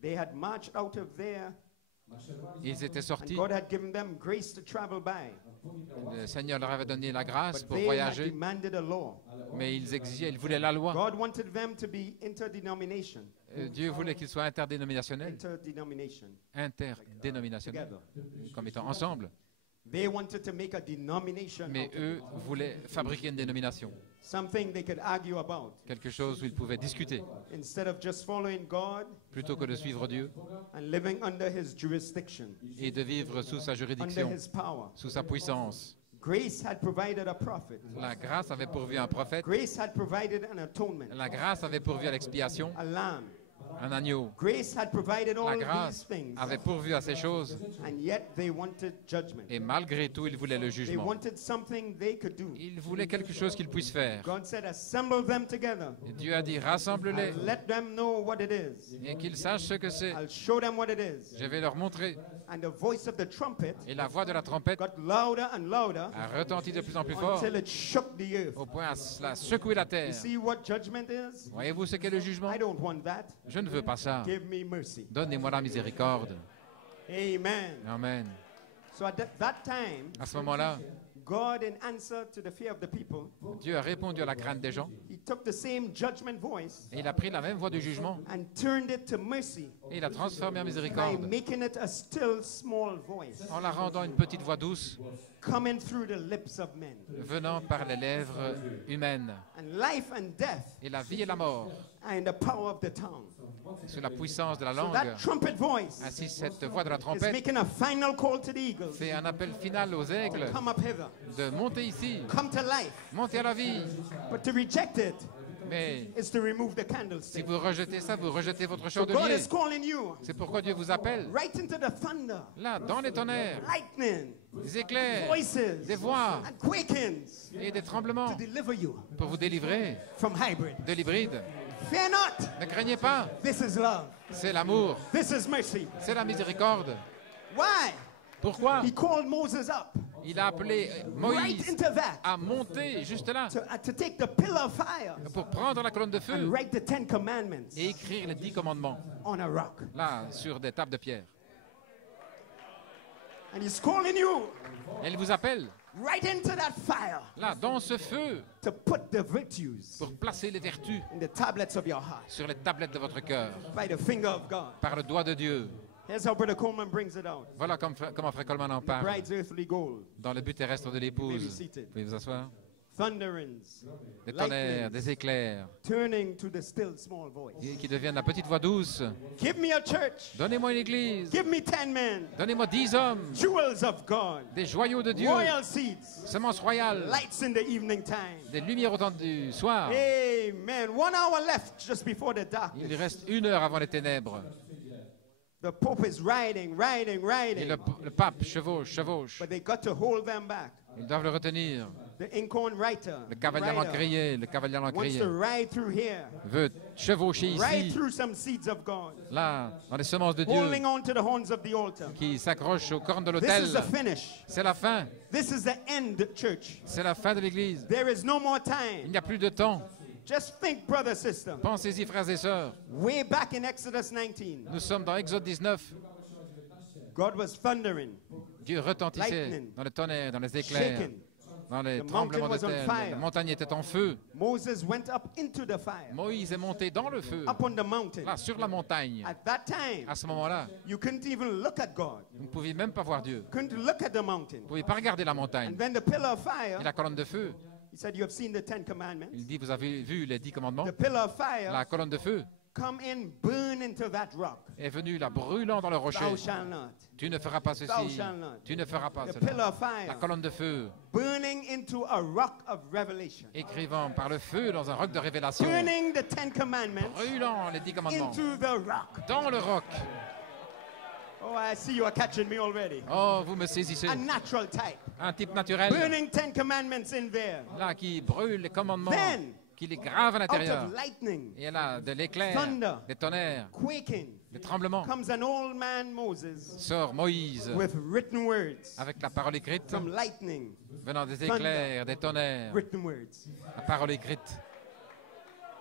They had marched out of there, Ils étaient and sortis. God had given them grace to travel by. Le Seigneur leur avait donné la grâce But pour they had voyager, demanded a law. mais ils exigeaient, ils voulaient la loi. God wanted them to be interdenomination. Dieu voulait qu'ils soient interdénominationnels, Interdenomination. interdénominationnels, Together. comme étant ensemble. They wanted to make a denomination Mais out of eux it. voulaient fabriquer une dénomination, Something they could argue about. quelque chose où ils pouvaient discuter, Instead of just following God plutôt que de suivre Dieu and living under his jurisdiction, et de vivre sous sa under juridiction, his power. sous sa puissance. Grace had provided a prophet. La grâce avait pourvu un prophète, Grace had provided an atonement, la grâce avait pourvu à l'expiation a lamb. un agneau. Grace had provided La all these grâce things, avait pourvu à ces choses, and yet they wanted judgment. et malgré tout, ils voulaient le They jugement. wanted something they could do. Ils voulaient quelque chose qu'ils puissent faire. God said, assemble them together Et Dieu a dit, rassemble-les and let them know what it is. et qu'ils sachent ce que c'est. I'll show them what it is. Je vais leur montrer. And the voice of the trumpet Et la voix de la trompette got louder and louder a retenti de plus en plus fort, until it shook the earth. au point à cela secouer la You terre. see what judgment is? Voyez-vous ce qu'est le jugement? I don't want that. Je ne veux pas ça. Give me mercy. Donnez-moi la miséricorde. Amen. Amen. So at that time, À ce moment-là, God, in answer to the fear of the people, Dieu a répondu à la crainte des gens he took the same judgment voice et il a pris la même voix du jugement and turned it to mercy et il l'a transformée en by miséricorde making it a still small voice en la rendant une petite voix douce coming through the lips of men. venant par les lèvres humaines. And life and death Et la vie et la mort are in the power of the tongue. sous la puissance de la So langue. that trumpet voice Ainsi, cette voix de la is trompette making a final call to the eagles. fait un appel final aux aigles Come up hither. de monter ici, Come to life. monter à la vie. But to reject it Mais is to remove the si candlestick. vous rejetez ça, vous rejetez votre So God chandelier. is calling you C'est pourquoi Dieu vous appelle right into the thunder, là, dans les tonnerres, lightning, des éclairs, voices, des voix and quakings et des tremblements to deliver you pour vous délivrer from hybrid. de l'hybride. Fear not. Ne craignez pas, This is love. c'est l'amour, This is mercy. c'est la miséricorde. Why? Pourquoi? He called Moses up Il a appelé right Moïse into that à monter juste là to take the pillar of fire pour prendre la colonne de and feu write the 10 commandments et écrire les 10 commandements on a rock. là sur des tables de pierre. And he's calling you Et il vous appelle right into that fire là dans ce feu to put the virtues pour placer les vertus in the tablets of your heart sur les tablettes de votre cœur by the finger of God. par le doigt de Dieu. Here's how Brother Coleman brings it out. Voilà comment Frère Coleman en The parle bride's earthly gold, dans le but terrestre de You may be l'épouse. seated. Vous pouvez vous asseoir. thunderings, Des tonnerres, lightnings, des éclairs turning to the still small voice. qui deviennent la petite voix douce. Give me a church. Donnez-moi une église. Give me 10 men. Donnez-moi 10 hommes, Jewels of God. des joyaux de Dieu, Royal seeds. semences royales, Lights in the evening time. des lumières au temps du soir. Amen. 1 hour left just before the Il darkness. reste 1 heure avant les ténèbres. The Pope is riding, riding, Et riding. le pape chevauche. But they got to hold them back. Ils doivent le retenir. The inkhorn writer, Le cavalier rider, l'encrier, le cavalier wants l'encrier to ride through here, veut chevaucher ride ici, through some seeds of God, là, dans les semences de holding Dieu, on to the horns of the altar. qui s'accrochent aux cornes de This l'autel. is the finish. C'est la fin. This is the end, church. C'est la fin de l'Église. There is no more Il time. n'y a plus de temps. Just think, brother, sister. Pensez-y, frères et sœurs. Way back in Exodus 19, Nous sommes dans Exode 19. God was thundering, Dieu retentissait Lightning. dans les tonnerres, dans les éclairs, shaking. dans les The tremblements de mountain was on terre. fire. La montagne était en feu. Moses went up into the fire, Moïse est monté dans le feu, up on the mountain. là, sur la montagne. At that time, À ce moment-là, you couldn't even look at God. vous ne pouviez même pas voir Dieu. Couldn't look at the mountain. Vous ne pouviez pas regarder la And montagne. then the pillar of fire, Et la colonne de feu, he said, you have seen the 10 commandments. il dit, vous avez vu les 10 commandements? The pillar of fire, La colonne de feu come in, burn into that rock. est venue là, brûlant dans le rocher. Thou shalt not. Tu ne feras pas Thou ceci. shalt not. Tu ne feras pas The cela. pillar of La fire, colonne de feu, burning into a rock of revelation. écrivant par le feu dans un roc de révélation, Burning the 10 commandments brûlant les 10 commandements into the rock. dans le roc. Oh, I see you are catching me already. Oh, vous me saisissez. A natural type. Un type naturel, Burning 10 commandments in there. là, qui brûle les commandements, Then, qu'il est grave à out l'intérieur. of lightning, Et là, de l'éclair, thunder, des tonnerres, quaking, des tremblements, comes an old man Moses sort Moïse with written words avec la parole écrite, from lightning, venant des éclairs, des tonnerres, written words. la parole écrite.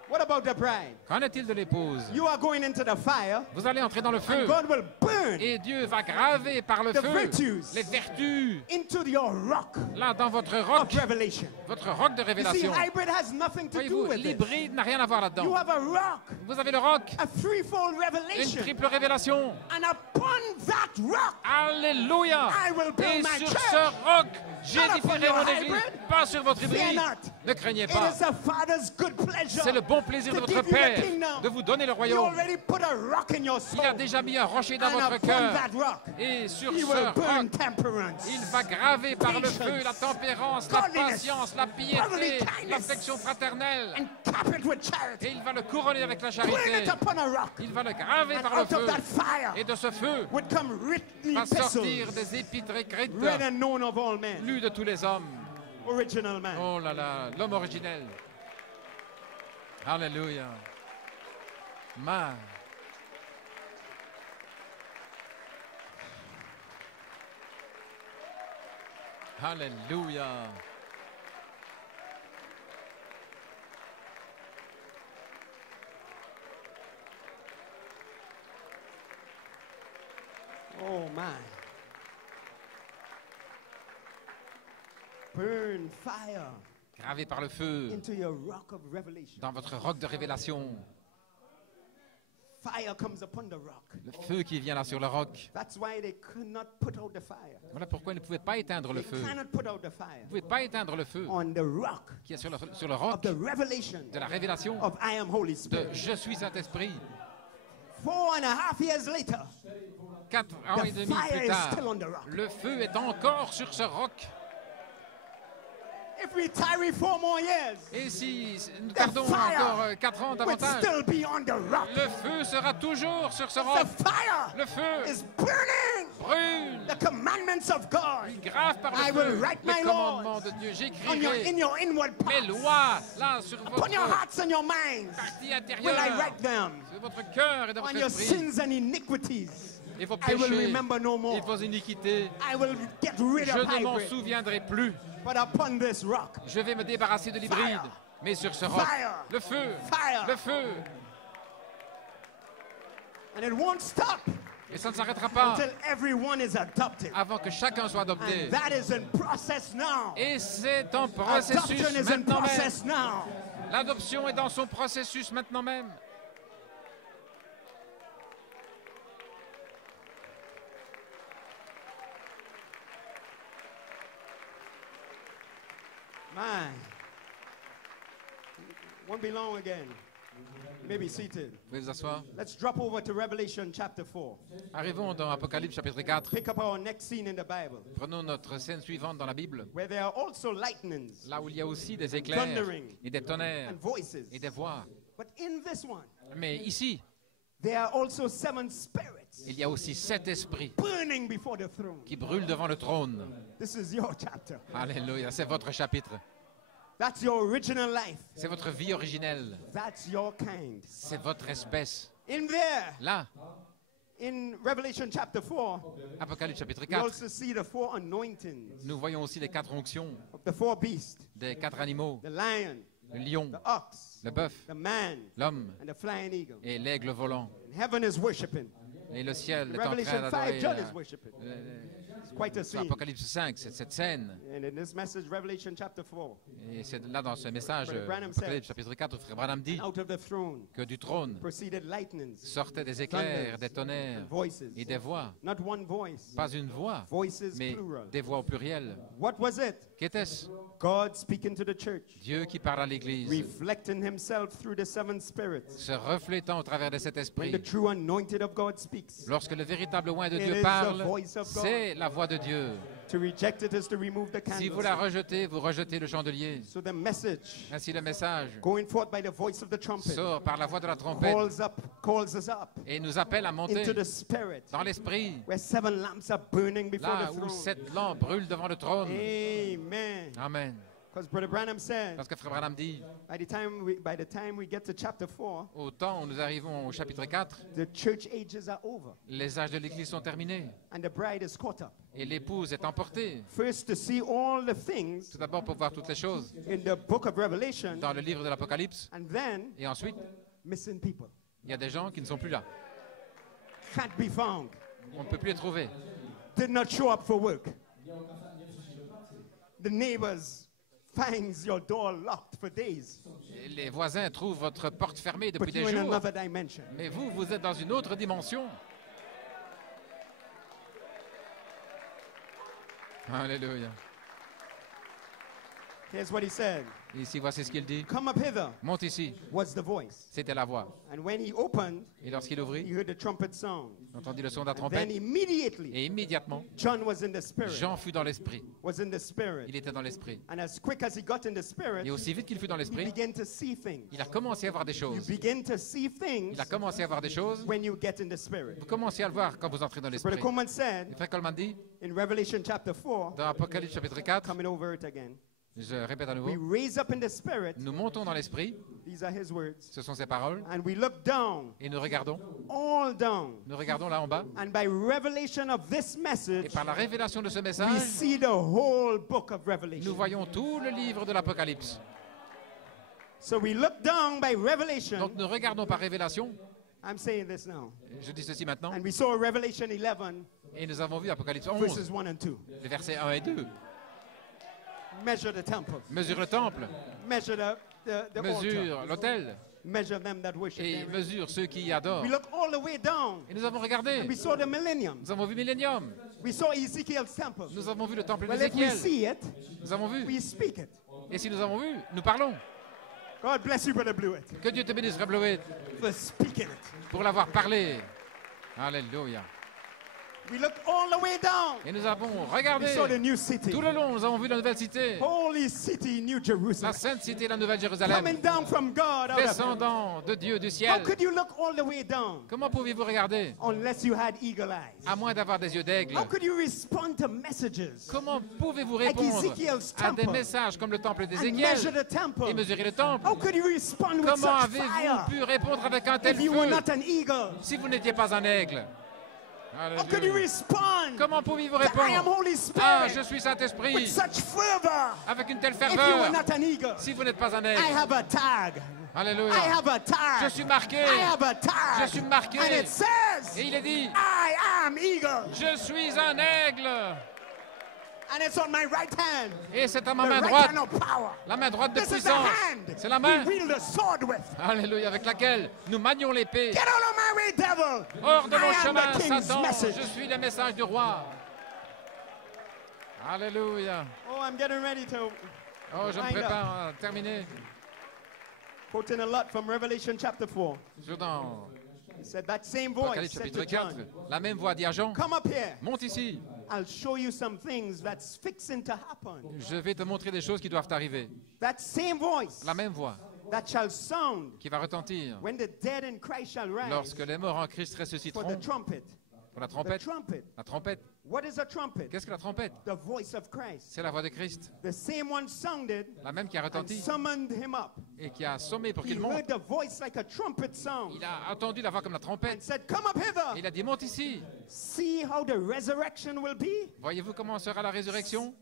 What about the bride? Qu'en est-il de l'épouse? You are going into the fire, Vous allez entrer dans le feu and God will burn et Dieu va graver par le the feu virtues les vertus into your rock là dans votre of roc, revelation. votre roc de You see, révélation. hybrid has nothing to do Voyez-vous, with it. l'hybride n'a rien à voir You là-dedans. have a rock, Vous avez le roc, a threefold une revelation, triple révélation. and upon that rock, Alléluia! I will build Et my sur church. ce roc, Not j'édifierai upon mon your église, hybrid. pas sur votre Fear hybride. not. Ne craignez It pas. is the Father's good pleasure C'est le bon plaisir de to votre give you the Père kingdom. de vous donner le He royaume. already put a rock in your soul, Il a déjà mis un rocher dans and votre upon cœur. that rock, Et sur He ce will burn roc, temperance, il va graver par le feu la tempérance, la godliness, patience, la brotherly piété, kindness, l'affection fraternelle. and cap it with charity. Et il va le couronner avec la Burn it charité. upon a rock, Il va le graver and par le out of feu. that fire Et de ce feu would come written va sortir epistles, des épîtres écrites, read and known of all men. lues de tous les hommes. Original man. Oh là là, l'homme originel. Alléluia. Ma. Alléluia. Oh my. Burn fire Gravé par le feu into your rock of revelation. dans votre roc de révélation. Fire comes upon the rock. Le feu qui vient là sur le roc. That's why they could not put out the fire. Voilà pourquoi ils ne pouvaient pas éteindre le They feu. cannot put out the fire Vous ne pouvez pas éteindre le feu on the rock qui est sur le of roc the revelation de la révélation of I am Holy de Spirit. Je suis Saint-Esprit. 4.5 years later, 4 ans et the demi fire plus is tard, still on the rock. le feu est encore sur ce roc. If we tarry 4 more years, Et si nous tardons fire encore 4 ans would davantage, still be on the rock. le feu sera toujours sur ce The roc. fire Le feu is burning brûle. the commandments of God Il grave par I le will feu write les my commandements laws de Dieu. in J'écrirai your inward mes parts. lois là sur Upon your votre hearts and your minds partie will I intérieure, write them. sur votre cœur et dans On votre your esprit. sins and iniquities Et vos I will péchés remember no more. et vos iniquités, I will get rid je of ne m'en hybrid. souviendrai plus. But upon this rock, Je vais me débarrasser de l'hybride. Fire. Mais sur ce roc, Fire. le feu, Fire. le feu. and it won't stop Et ça ne s'arrêtera pas until everyone is adopted. avant que chacun soit adopté. And that is in process now. Et c'est en Adoption processus is in maintenant même. process now. L'adoption est dans son processus maintenant même. Man, won't be long again. You may be seated. Vous pouvez vous asseoir. Let's drop over to Revelation chapter 4. Arrivons dans Apocalypse chapitre 4. Pick up our next scene in the Bible, Prenons notre scène suivante dans la Bible, where there are also lightnings là où il y a aussi des éclairs et des tonnerres and voices. et des voix. But in this one, Mais ici, there are also 7 spirits il y a aussi 7 esprits burning before the throne. qui brûlent devant le trône. This is your chapter. Alléluia, c'est votre chapitre. That's your original life. C'est votre vie originelle. That's your kind. C'est votre espèce. In there, Là, in Revelation chapter 4, Apocalypse chapitre we 4, also see the 4 anointings nous voyons aussi les 4 onctions of the 4 beasts, des 4 animaux, the lion, le lion, the ox, le bœuf, the man, l'homme and the flying eagle. et l'aigle volant. And heaven is worshiping. Et le ciel est en Revelation train 5, d'adorer John is worshiping. euh, It's quite a scene. Apocalypse 5, c'est cette scène. And in this message, Revelation chapter 4, Et c'est là dans ce message, Brother Branham Apocalypse says, chapitre 4, frère Branham dit out of the throne que du trône proceeded lightnings, sortaient des éclairs, des tonnerres voices. et des voix. Not one voice, Pas une voix, voices mais plural. des voix au pluriel. What was it? Qu'était-ce? God speaking to the church, Dieu qui parle à l'Église, reflecting himself through the 7 spirits. se reflétant au travers de cet When esprit. the true anointed of God speaks, Lorsque le véritable oint de It Dieu is the parle, voice of God. c'est la voix de Dieu. to reject it is to remove the Si vous la candle. rejetez, vous rejetez le chandelier. So the message Ainsi le message going forth by the voice of the trumpet sort par la voix de la trompette calls us up et nous appelle à monter into the spirit, dans l'esprit, where 7 lamps are burning before là the où throne. 7 lampes brûlent devant le trône. Amen. Amen. Because Brother Branham said, Parce que Frère Branham dit, by the time we get to chapter 4, au temps où nous arrivons au chapitre 4, the church ages are over les âges de l'Église sont terminés and the bride is caught up. et l'épouse est emportée. First, to see all the things Tout d'abord pour voir toutes les choses in the book of Revelation, dans le livre de l'Apocalypse, and then et ensuite, missing people. il y a des gens qui ne sont plus là. Can't be found. On ne peut plus les trouver. Did not show up for work. The neighbors finds your door locked for days. Et les voisins trouvent votre porte fermée depuis But des you're in jours. another dimension. Mais vous, vous êtes dans une autre dimension. Alléluia. Here's what he said. Ici, voici ce qu'il dit. Come up hither Monte ici. was the voice. C'était la voix. And when he opened, Et lorsqu'il he ouvrit, heard the trumpet sound. on entendit le son de la Then trompette. immediately, Et immédiatement, John was in the spirit. Jean fut dans l'esprit. Was in the spirit. Il était dans l'esprit. And as quick as he got in the spirit, Et aussi vite qu'il fut dans he l'esprit, began to see things. il a commencé à voir des You choses. begin to see things Il a commencé à voir des choses. when you get in the spirit. Vous commencez à le voir quand vous entrez dans Brother l'esprit. Coleman said Et Frère Coleman dit, in Revelation chapter 4, dans Apocalypse chapitre 4, coming over it again, je répète à we nouveau, raise up in the spirit, nous montons dans l'esprit, these are his words, ce sont ses paroles, and we look down, et nous regardons là en bas, and by revelation of this et message, par la révélation de ce we message, see the whole book of nous Revelation. voyons tout le livre de l'Apocalypse. So we look down by revelation. Donc nous regardons par révélation, I'm saying this now. je dis ceci maintenant, And we saw Revelation 11, et nous avons vu Apocalypse 11, verses 1 and 2. les versets 1 et 2. Measure the temple. Mesure le temple, Measure the mesure altar. l'autel, Measure them that worship et therein. mesure ceux qui y adorent. We look all the way down. Et nous avons regardé, We saw the millennium. nous avons vu Millénium, We saw Ezekiel's temple. nous avons vu le temple Well, if we d'Ézéchiel, see it, nous avons vu. we speak it. Et si nous avons vu, nous parlons. God bless you, Brother Blewett, Que Dieu te bénisse, Frère Bleuet, for speaking it. pour l'avoir parlé. Alléluia. We look all the way down. Et nous avons We regardé saw the new city. tout le long, nous avons vu la nouvelle cité, Holy city, New la Jerusalem. sainte cité, la nouvelle Jérusalem, Coming down from God out of heaven. descendant de Dieu du How ciel. could you look all the way down Comment pouviez-vous regarder, unless you had eagle eyes? à moins d'avoir des yeux d'aigle? How could you respond to messages Comment pouvez-vous like répondre Ezekiel's à des temple messages comme le temple and measure d'Ézéchiel the temple? et mesurer le temple? How could you respond with Comment such avez-vous fire pu répondre avec un tel if you were feu not an eagle? si vous n'étiez pas un aigle? How could you Alléluia. respond Comment pouviez-vous that I am répondre? Holy Ah, Spirit je suis with Saint-Esprit, such fervor avec une telle if you were ferveur, not an eagle? si vous n'êtes pas un I aigle? have a tag. I Alléluia. have a tag. Je suis marqué. I have a tag. Je suis marqué. And it says, Et il est dit, I am eagle. je suis un aigle. And it's on my right hand. Et c'est à ma The main right droite, hand of power. la main droite de This is the puissance. hand C'est la we main, wield the sword with. alléluia, avec laquelle nous manions l'épée. Get out of my way, devil. Hors de I mon am chemin, the king's Satan, message. je suis le message du roi. Alléluia. Oh, I'm getting ready to Oh, je me wind up. prépare à terminer. Quoting a lot from Revelation chapter 4. Je dans He said that same voice Apocalypse said chapitre to 4, John, la même voix dit à Jean, come up here. monte ici, I'll show you some things that's fixing to happen. je vais te montrer des choses qui doivent arriver. That same voice La même voix that shall sound qui va retentir when the dead in Christ shall rise lorsque les morts en Christ for the ressusciteront. trumpet. Pour la The trompette. trumpet. La trompette. What is a trumpet? Qu'est-ce que la trompette? The voice of Christ. C'est la voix de Christ. The same one sounded La même qui a and retenti summoned him up. et qui a sommé pour He qu'il monte. heard the voice like a trumpet sound Il a entendu la voix comme la and trompette. said, come up hither. Il a dit, monte ici. See how the resurrection will be? Voyez-vous comment sera la résurrection?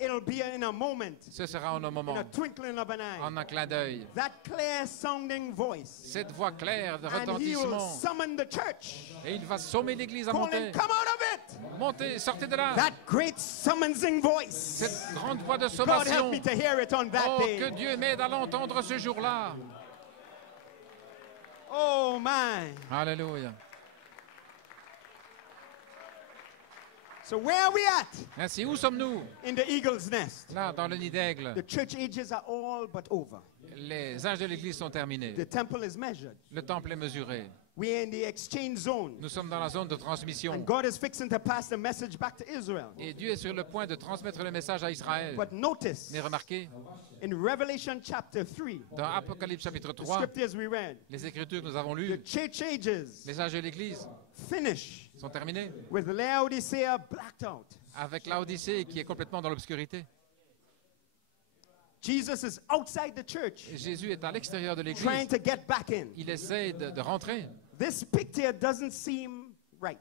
It'll be in a moment, Ce sera en un in moment, a twinkling of an eye. en un clin d'œil. That clear sounding voice. Cette voix claire de And he will retentissement. summon the church. Et il va sommer l'église à Calling, monter. come out of it. Montez, sortez de là. That great summoning voice. Cette grande voix de God help sommation. me to hear it on that Oh, que day. Dieu m'aide à l'entendre ce jour-là. Oh my. Alléluia. So where are we at? Ainsi, où sommes-nous? In the eagle's nest. Là, dans le nid d'aigle. The church ages are all but over. Les âges de l'église sont terminés. The temple is measured. Le temple est mesuré. We're in the exchange zone. Nous sommes dans la zone de transmission. And God is fixing to pass the message back to Israel. Et Dieu est sur le point de transmettre le message à Israël. But notice, Mais remarquez, in Revelation chapter 3, dans Apocalypse chapitre the 3, scriptures we read, les Écritures que nous avons the lues, church ages les âges de l'église finish sont terminés with Laodicea blacked out. avec Laodicée qui est complètement dans l'obscurité. Jesus is outside the church, Jésus est à l'extérieur de trying l'église. to get back in. Il essaie de rentrer. This picture doesn't seem right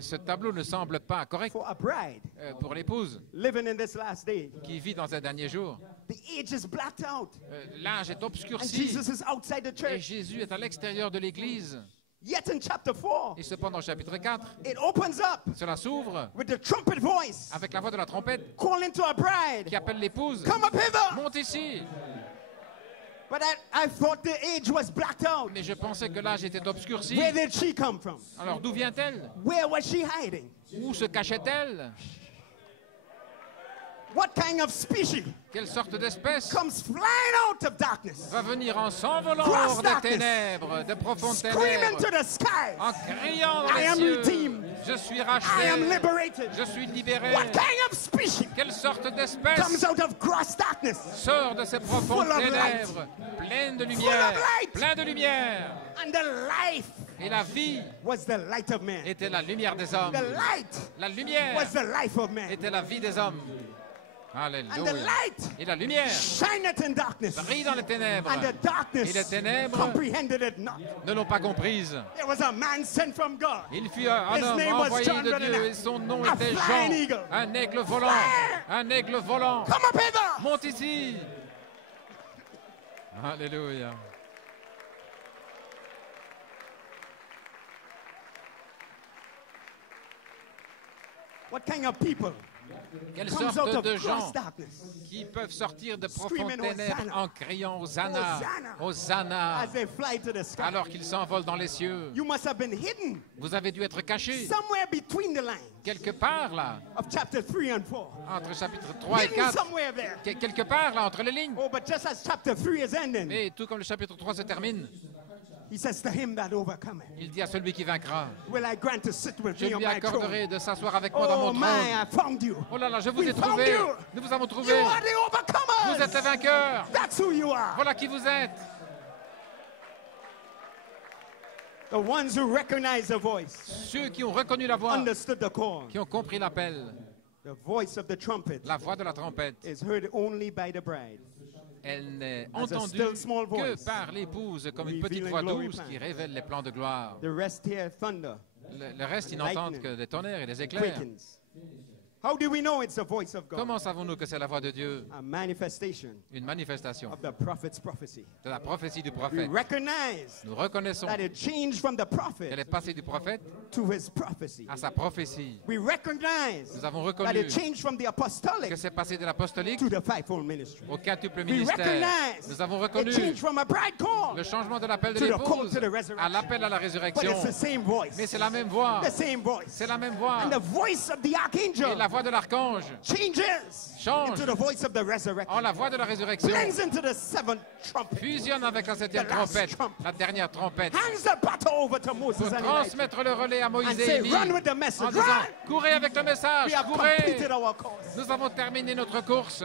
Ce tableau ne semble pas correct for a bride pour l'épouse living in this last day. qui vit dans un dernier jour. The age is blacked out, L'âge est and obscurci Jesus is outside the et church. Jésus est à l'extérieur de l'église. Yet in chapter 4, Et cependant, au chapitre 4, it opens up cela s'ouvre with the trumpet voice avec la voix de la trompette calling to a bride, qui appelle l'épouse. come up hither. Monte ici. But I thought the age was blacked out. Mais je pensais que l'âge était obscurci. Where did she come from? Alors d'où vient-elle? Where was she hiding? Où se cachait-elle? What kind of species Quelle sorte d'espèce comes flying out of darkness, va venir en s'envolant Cross hors des darkness. ténèbres, de profondes screaming ténèbres, to the skies? en criant dans I les am cieux? redeemed. Je suis I am racheté. liberated. Je suis libéré. What kind of species Quelle sorte comes d'espèce out of gross darkness? sort de ces profondes Full of light. ténèbres, pleine de Full lumière, of light. plein de lumière? And the life Et la vie was the light of man. était la lumière des hommes. The light La lumière was the life of man. était la vie des hommes. And the Alléluia. light Et la lumière shineth in darkness. brille dans les ténèbres. And the Et les darkness ténèbres comprehended it not. ne l'ont pas comprise. There was a man sent from God. Il fut un His homme name was envoyé John de Brennan. Dieu et son nom A était flying Jean. eagle. Un aigle volant. Fly. Un aigle volant. Come up hither. Monte ici. Alléluia. What kind of people Quelle comes out sorte of de gross gens darkness qui peuvent sortir de profondes Screaming, ténèbres Hosanna. en criant Hosanna, Hosanna. Hosanna, as they fly to the sky? alors qu'ils s'envolent dans les cieux? You must have been hidden Vous avez dû être cachés somewhere between the lines quelque part là, of chapter 3 and 4. entre chapitre 3 et Hidden 4, somewhere there. quelque part là, entre les lignes. Oh, but just as chapter 3 is ending, Mais tout comme le chapitre 3 se termine, he says to him that overcometh, il dit à celui qui vaincra, will I grant to sit with je me on lui my throne? accorderai de s'asseoir avec moi dans Oh mon my, trône. I found you. Oh là là, je vous We ai found trouvé. you. Nous vous avons You trouvé. are the overcomers. Vous êtes les vainqueurs. That's who you are. Voilà qui vous êtes. The ones who recognize the voice, Ceux qui ont reconnu la voix, understood the call. qui ont compris l'appel. The voice of the trumpet La voix de la trompette, is heard only by the bride. elle n'est As a entendue still small que voice, par l'épouse, comme une petite revealing voix glory douce plan. qui révèle les plans de gloire. The rest hear thunder, Le reste, ils n'entendent que des tonnerres et des éclairs. quakings. How do we know it's the voice of God? Comment savons-nous que c'est la voix de Dieu? A manifestation Une manifestation of the prophet's prophecy. de la prophétie du We prophète. recognize Nous reconnaissons that it changed from the qu'elle prophet est passée du prophète to his prophecy. à sa prophétie. We recognize Nous avons that reconnu it changed from the apostolic que c'est passé de l'apostolique to the fivefold ministry. au quintuple We ministère. recognize Nous avons it reconnu changed from a bride call, le changement de l'appel de to the call l'épouse to the resurrection. à l'appel à la but résurrection. it's the same voice. Mais c'est la même voix. The same voice. C'est la même voix. And the voice of the Et archangel la voix de l'archange changes Change. into the voice of the resurrection. en la voix de la résurrection Blends into the seventh trumpet. fusionne avec la septième The last trompette, trumpet. la dernière trompette, Hands the baton over to Moses pour and Elijah. transmettre le relais à Moïse And et say, Élie run with the en message. disant Run! courez avec le message, We have courez. completed our course. Nous avons terminé notre course.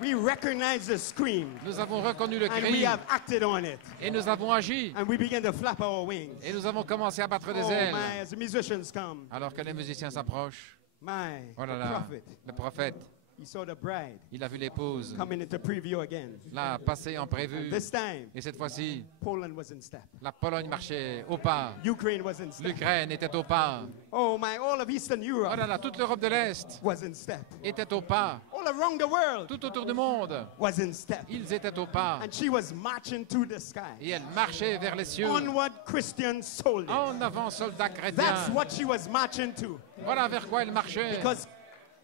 We recognize the scream Nous avons reconnu le and we cri have acted on it. et nous avons agi And we begin to flap our wings. et nous avons commencé à battre des Oh ailes. my, as the musicians come, Alors que les musiciens s'approchent, my, oh là the là, prophet, le prophète, he saw the bride il a vu l'épouse, coming into preview again. là, passer en prévu. This time, Et cette fois-ci, Poland was in step. la Pologne marchait au pas, Ukraine was in step. l'Ukraine était au pas. Oh my, all of Eastern Oh Europe là là, toute l'Europe de l'Est was in step. était au pas. All around the world Tout autour du monde, was in step. ils étaient au pas. And she was marching to the sky. Et elle marchait vers les cieux. Onward Christian soldiers. En avant, soldats chrétiens. That's what she was marching to. Voilà vers quoi elle marchait.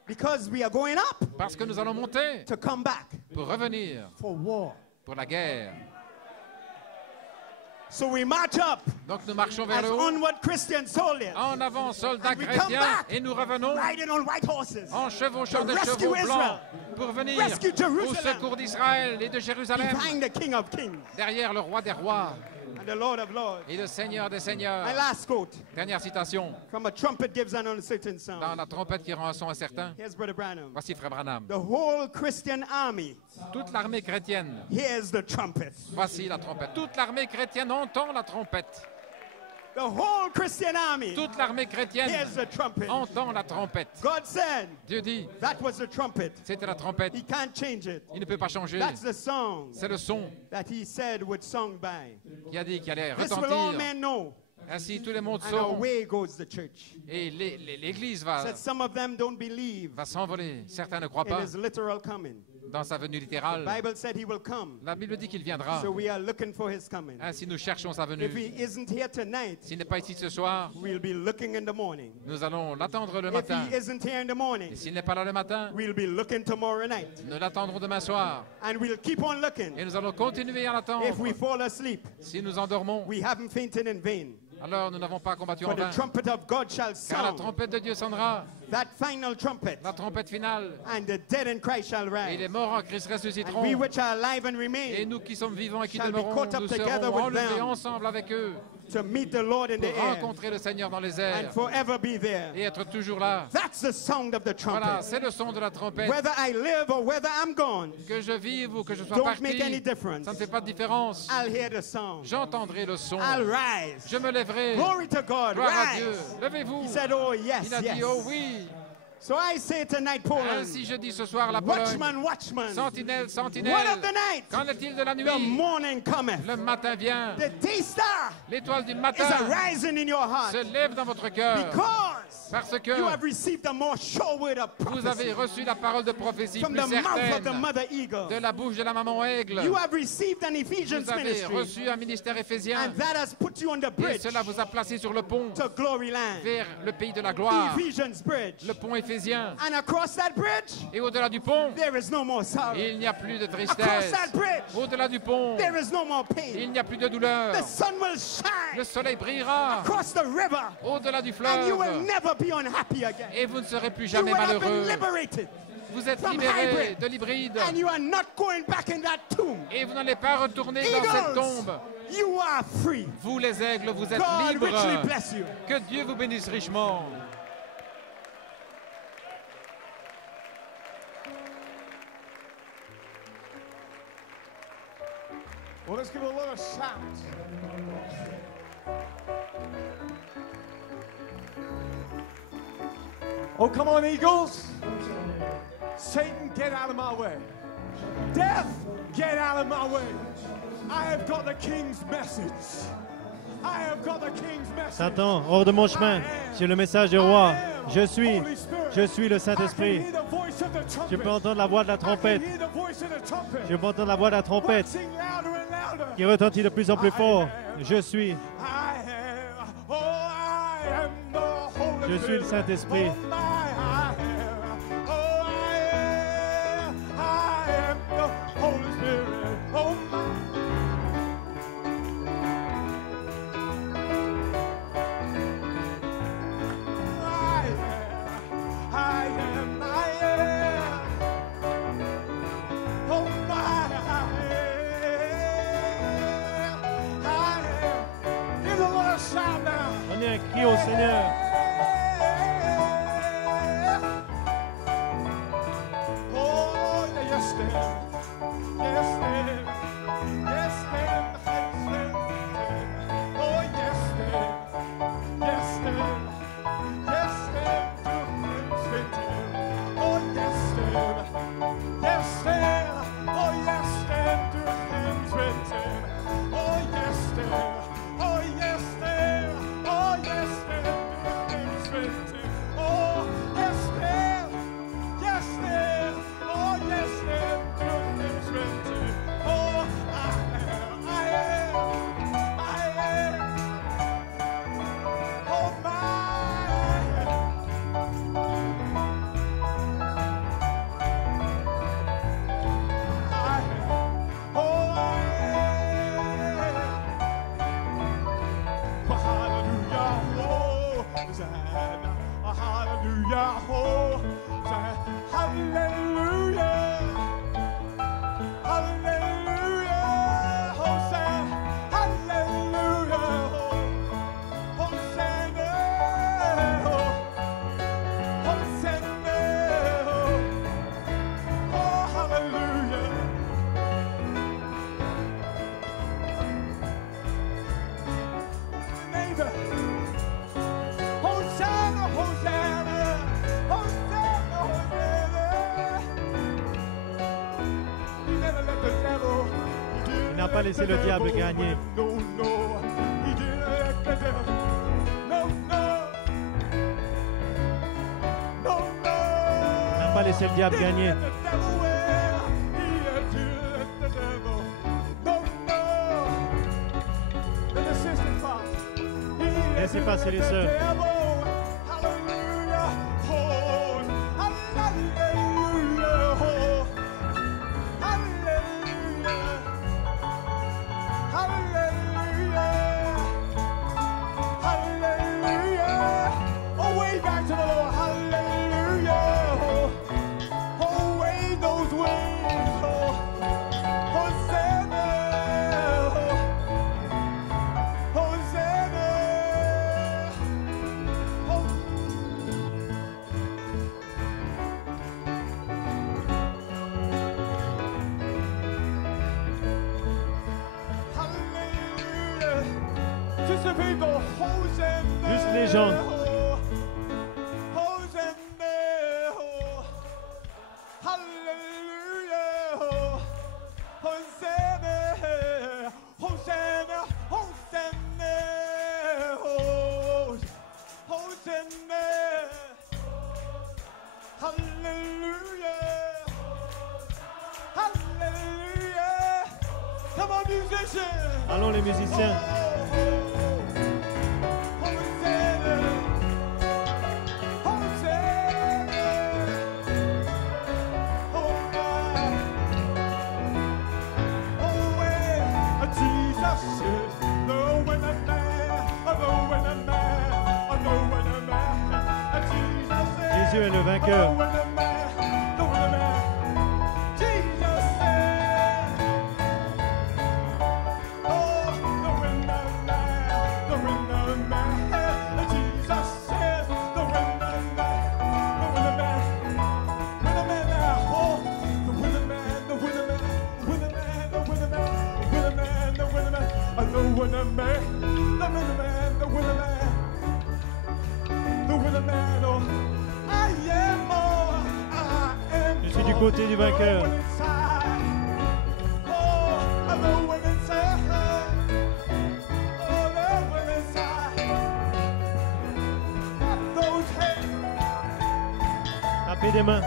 Because we are going up Parce que nous allons monter to come back pour revenir for war. pour la guerre. So we march up Donc nous marchons vers as le haut. onward Christian soldiers, En avant, soldats And we come chrétiens. back. Et nous revenons riding on white horses, en chevauchant To des rescue chevaux Israel. blancs pour venir Rescue au Jerusalem. secours d'Israël et de Jérusalem. behind the King of Kings Derrière le roi des rois and the Lord of Lords. et le Seigneur des seigneurs. My last quote Dernière citation. from a trumpet gives an uncertain Dans sound. la trompette qui rend un son incertain. Here's Brother Branham. Voici Frère Branham. The whole Christian army Toute l'armée chrétienne. hears the trumpet. Voici la trompette. Toute l'armée chrétienne entend la trompette. The whole Christian army toute l'armée chrétienne hears the trumpet. entend la trompette. God said Dieu dit, that was the trumpet. c'était la trompette. He can't change it. Il ne peut pas changer. That's the song C'est le son that he said would sung by. qui a dit qu'il allait This will all retentir. men know. Ainsi, tout le monde And saura. away goes the church. Et l'Église va Said some of them don't believe s'envoler. Certains ne croient it pas is literal coming. dans sa venue littérale. Bible said he will come. La Bible dit qu'il viendra. So we are looking for his coming. Ainsi, nous cherchons sa If venue. he isn't here tonight, S'il n'est pas ici ce soir, we'll be looking in the morning. nous allons l'attendre le If matin. he isn't here in the morning, Et s'il n'est pas là le matin, we'll be looking tomorrow night. nous l'attendrons demain soir. And we'll keep on looking. Et nous allons continuer à l'attendre. If we fall asleep, Si nous endormons, we haven't fainted in vain. alors nous n'avons pas combattu For en the vain. trumpet of God shall Car la sound, trompette de Dieu sonnera, that final trumpet, la trompette finale, and the dead in Christ shall et les rise. morts en Christ And ressusciteront. we which are alive and Et remain nous qui sommes vivants et qui shall be demeurons, caught up nous together serons with enlevés them ensemble avec eux to meet the Lord in pour the air rencontrer le Seigneur dans les and airs forever be there. et être toujours là. That's the sound of the Voilà, trumpet. c'est le son de la trompette. Whether I live or whether I'm gone, Que je vive ou que je sois don't parti, make any difference. ça ne fait pas de différence. I'll hear the sound. J'entendrai le son. I'll rise. Je me lèverai. Glory to God. Gloire à Dieu. Rise. Levez-vous. He said, oh yes, Il a yes. dit, oh oui. So I say tonight, Poland, Ainsi je dis ce soir la Pologne. watchman, watchman, Sentinelle, what sentinelle. of the night? Qu'en est-il de la The nuit? morning cometh. Le matin vient. The day star L'étoile du is matin arising in your heart se lève dans votre cœur. because Parce you que have received a more sure word of vous avez prophecy reçu la parole de prophétie from plus the mouth of the certaine mother eagle. de la bouche de la maman aigle. You have received an Ephesians Vous avez ministry, reçu un ministère éphésien and that has put you on the et bridge cela vous a placé sur le pont to glory land. vers le pays de la gloire, Ephesians bridge. le pont éphésien. And across that bridge, Et au-delà du pont, there is no more sorrow. il n'y a plus de Across tristesse. that bridge, Au-delà du pont, there is no more il pain. n'y a plus de douleur. The sun will shine Le soleil brillera across the river, au-delà du and you will fleuve never be unhappy again. et vous ne serez plus You jamais will have malheureux. been liberated, Vous êtes from libérés hybrid. de l'hybride and you are not going back in that tomb. et vous n'allez pas retourner dans cette Eagles, tombe. you are free. Vous les aigles, vous êtes God richly libres. bless you. Que Dieu vous bénisse richement. Well, let's give a little shout. Oh, come on, Eagles. Satan, get out of my way. Death, get out of my way. I have got the King's message. I have got the King's message. Satan, hors de mon chemin. J'ai le message du roi. Je suis le Saint-Esprit. Je peux entendre la voix de la trompette. Je peux entendre la voix de la trompette qui retentit de plus en plus fort. Je suis le Saint-Esprit. On est un cri au Seigneur. Oh, yes, ma'am. Yes, ma'am. Yes, ma'am. Yes, ma'am. Oh, yes, ma'am. Yes, ma'am. Yes, ma'am. Oh, yes, ma'am. Yes, ma'am. Oh, yes, ma'am. Oh, yes, ma'am. Oh, yes, ma'am. Oh, yes, ma'am. Oh, yes, ma'am. Yes, ma'am. Oh, yes, ma'am. n'a pas laissé le diable gagner. No, no, he didn't let the devil. No, no. No, no. Il n'a pas laissé le diable gagner. Let the devil win. He didn't let the devil. No, no. Let the sisters pass. He Laissez passer les let the sœurs. devil. Hallelujah. Oh, hallelujah. Oh, hallelujah. Hallelujah. Hallelujah. Oh, way back to the Lord. Hallelujah. Oh, wave those wings. Oh, Hosanna. Hosanna. Oh. Hallelujah. Just the people. Hosanna. Juste les gens. Hosanna. Hallelujah. Hosanna. Hosanna. Hosanna. Hosanna. Hallelujah. Hallelujah. Come on, musicians. Allons les musiciens. Jésus est le vainqueur. Je suis du côté du vainqueur. Tapez des mains.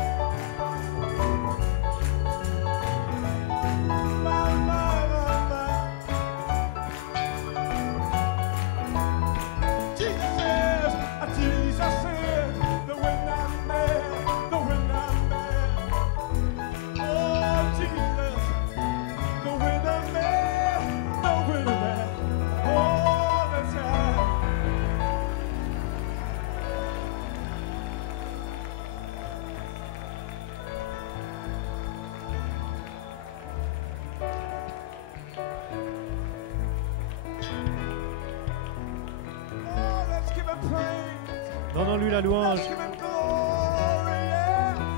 Donnons-lui la louange.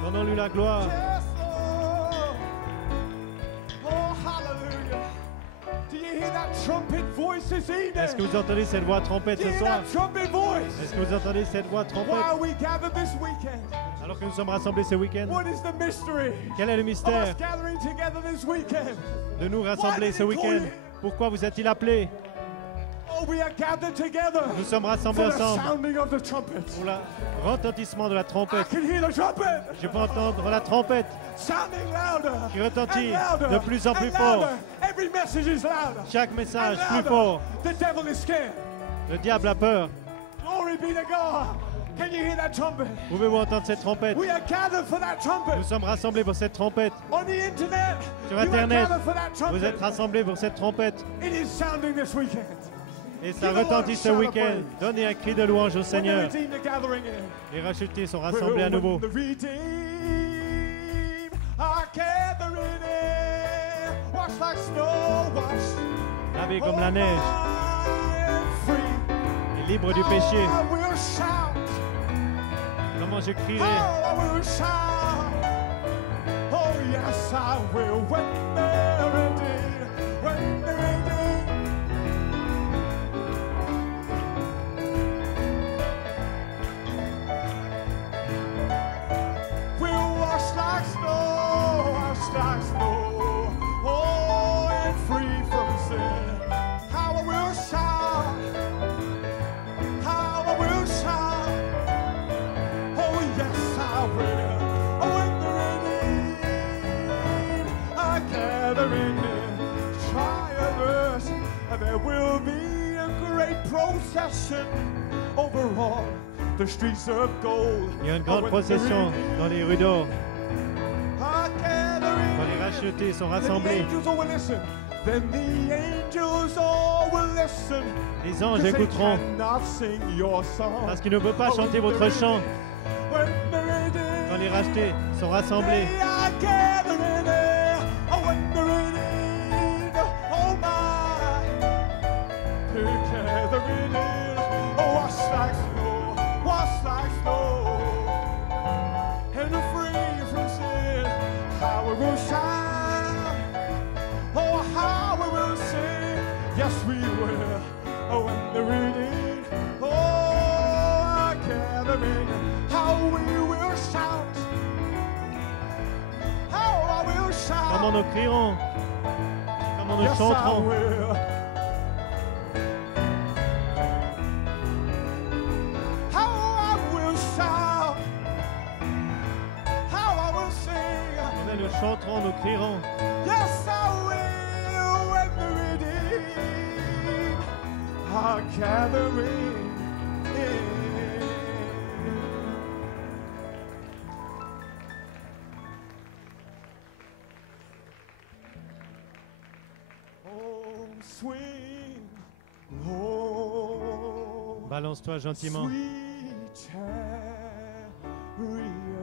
Donnons-lui la gloire. Est-ce que vous entendez cette voix trompette ce soir? Est-ce que vous entendez cette voix trompette? Alors que nous sommes rassemblés ce week-end, quel est le mystère de nous rassembler ce week-end? Pourquoi vous êtes-il appelés? Nous sommes rassemblés ensemble pour le retentissement de la trompette. Je peux entendre la trompette qui retentit de plus en plus fort. Chaque message plus fort. Le diable a peur. Pouvez-vous entendre cette trompette? Nous sommes rassemblés pour cette trompette. Sur Internet, vous êtes rassemblés pour cette trompette. Et ça retentit ce week-end. Donnez un cri de louange au Seigneur. Les rachetés sont rassemblés à nouveau. Lavés comme la neige. Et libres du péché. Comment je crierai? Oh yes, I will when they're redeemed, when they're redeemed. We'll wash like snow, oh, and free gathering triumphs, and there will be a great procession over all the streets of gold. Il y a une grande procession dans les rues d'or. Are gathering Quand les rachetés sont then the rassemblés, angels all will listen. Then the angels all will listen. les anges 'Cause they écouteront cannot sing your song. parce qu'ils ne peuvent pas chanter votre chant. When the redeemed, Quand les rachetés sont rassemblés, they are gathering there. Oh, when the redeemed, oh my, they're gathering in. Oh, wash like snow, and free from sin. How we will shine, oh, how we will sing. Yes, we will. Oh, when the redeemed, oh, are gathering, how we will shout. How I will shout. comment nous crierons, comment nous Yes, I chanterons. will. How I will shout. How I will sing. Combien nous chanterons, nous crierons. Yes, I will. When the redeemed are gathering in. Oh, swing low. Balance-toi gentiment. Sweet chariot,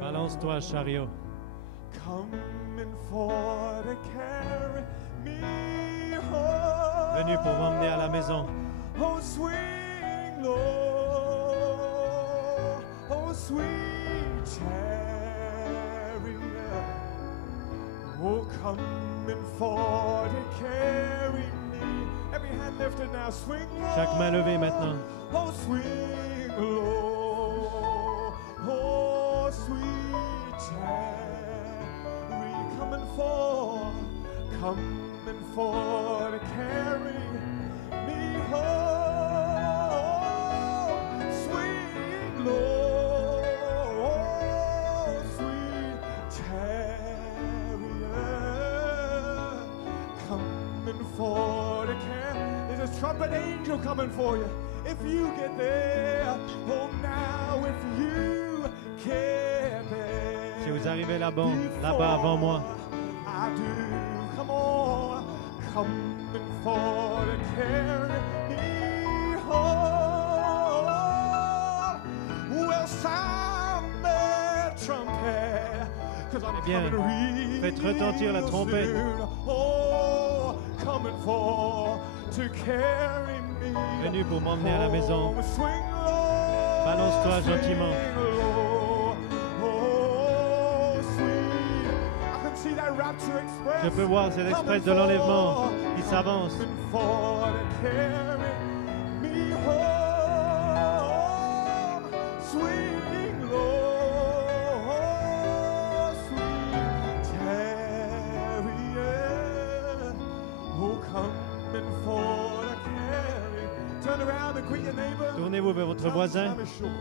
Balance-toi, chariot. coming for to carry me home. Venu pour m'emmener à la maison. Oh, swing low, oh, sweet chariot, oh, coming for to carry me. Every hand lifted now, swing low. Chaque main levée maintenant. Oh, swing low, oh, sweet chariot, coming for to carry me home. Swing low, oh, sweet chariot, coming for to carry. There's a trumpet angel coming for you. If you get there, oh now if you get there. Si vous arrivez là-bas avant moi, I do, come on, coming for to carry me home. Well, sound the trumpet, 'cause I'm Eh bien, coming faites retentir la real trompette. soon. Oh, coming for to carry me. Venu pour m'emmener à la maison. home. Swing low, Balance-toi gentiment. swing low. Oh, sweet. I can see that rapture express. Je peux voir cet express de l'enlèvement qui s'avance. Coming for to carry me home. Swing low, sweet chariot. Oh, coming for to carry. Turn around and greet your neighbor. Tournez-vous vers votre voisin. Time is short.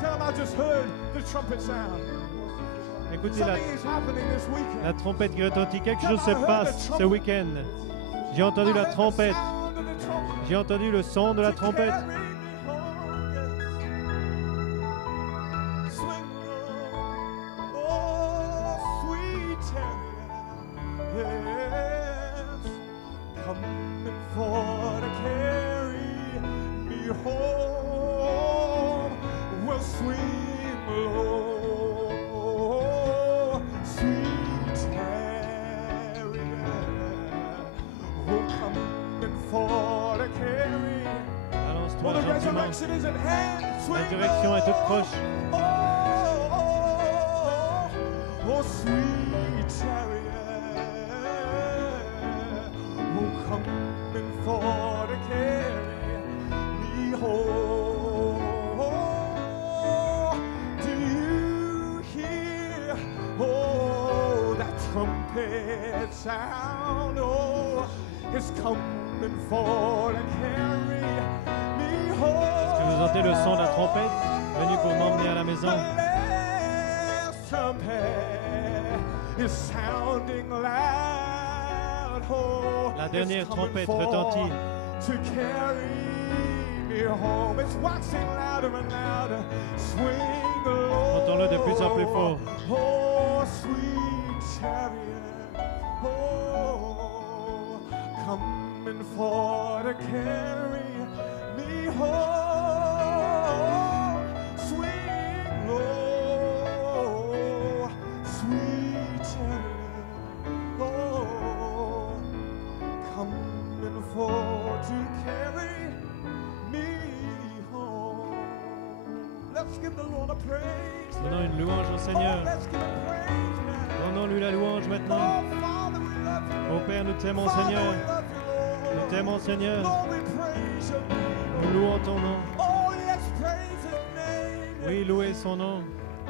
Tell him I just heard the trumpet sound. Écoutez Something is happening this weekend. la trompette qui retentit. Quelque chose se passe ce week-end. J'ai entendu la trompette. J'ai entendu le son de la trompette. Balance-toi gentiment. Resurrection is at hand. La Swing résurrection est toute proche. Oh, sweet chariot, oh, coming for to carry me home. Do you hear, oh, that trumpet sound? Oh, it's coming for to carry me home. Est-ce que vous entendez le son de la trompette venu pour m'emmener à la maison? The last trumpet is sounding loud. out. Oh, La dernière it's coming trompette forth retentit. to carry me home. It's waxing louder and louder. Swing low. Entends-le de plus en plus fort. Oh, sweet chariot. Oh, coming forth to carry me home. Swing low, sweet chariot. Oh, coming forth to carry me home. Let's give the Lord a praise. Donnons une louange au Oh, Seigneur. let's give a praise now. Donnons-lui la louange maintenant. Oh, Father, we love you. Ô Père, nous t'aimons, Father, Seigneur. we love you, Nous Lord. t'aimons, Seigneur. Lord, we praise your name. Nous louons ton nom. Oh, let's praise his name. Oui, louez son nom.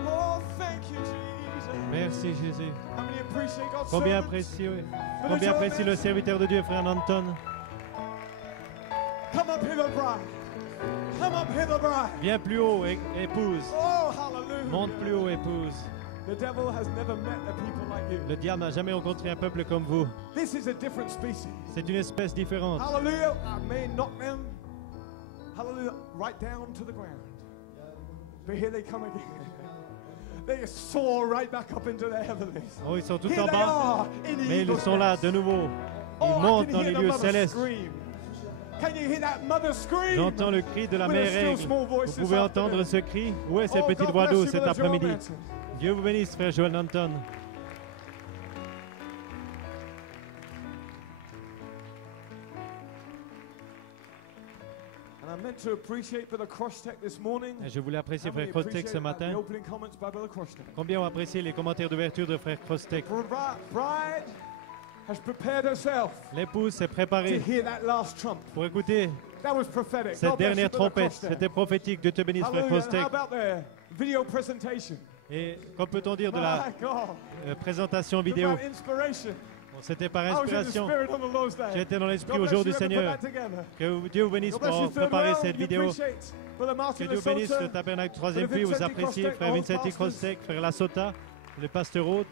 Oh, thank you, Jesus. Merci, Jésus. How many appreciate God's Combien servants? apprécie, combien apprécie le serviteur de Dieu, frère Nanton. Come up hither, bride. Come up hither, bride. Viens plus haut, épouse. Oh, hallelujah. Monte plus haut, épouse. The devil has never met a people like you. Le diable n'a jamais rencontré un peuple comme vous. This is a different species. C'est une espèce différente. Hallelujah. I may knock them, hallelujah, right down to the ground. But here they come again. They soar right back up into the heavens. Oh, ils sont tout Here en they bas, are in the mais ils eagle's sont là nest. de nouveau. Oh, Ils I montent can dans hear les the lieux mother célestes. scream. Can you hear that mother scream? J'entends le cri de la With a mère still aigle. small voice Vous this pouvez entendre afternoon. ce cri? Où est cette Oh, petite God voix bless d'eau you, cet Brother Joel après-midi? Manson. Dieu vous bénisse, frère Joel Nanton. And I meant to appreciate Brother Crosstech this morning. Et je voulais apprécier How many frère Crosstech ce appreciate matin. the opening comments by Brother Crosstech? Combien ont apprécié les commentaires d'ouverture de frère Crosstech? Bride has prepared herself L'épouse s'est to préparée hear that last trump. pour écouter That was prophetic. cette God bless you, dernière Brother trompette. Crosstech. C'était prophétique. Dieu te bénisse, frère Hallelujah. And Crosstech. how about the video presentation? Et qu'en peut-on dire de la My God. présentation Talk vidéo? about inspiration. Bon, c'était par I was in the inspiration. spirit on the Lord's day. J'étais dans l'esprit God au bless jour you, du whoever put Seigneur. that together. Que Dieu vous bénisse God bless you, pour third préparer world. cette You vidéo. appreciate Brother Martin Que Dieu bénisse Lesotho. le tabernacle troisième Brother fille. Vous Vincenti appréciez Crosstech, frère all Vincenti pastors. Crosstech, frère Lasota, le pasteur hôte.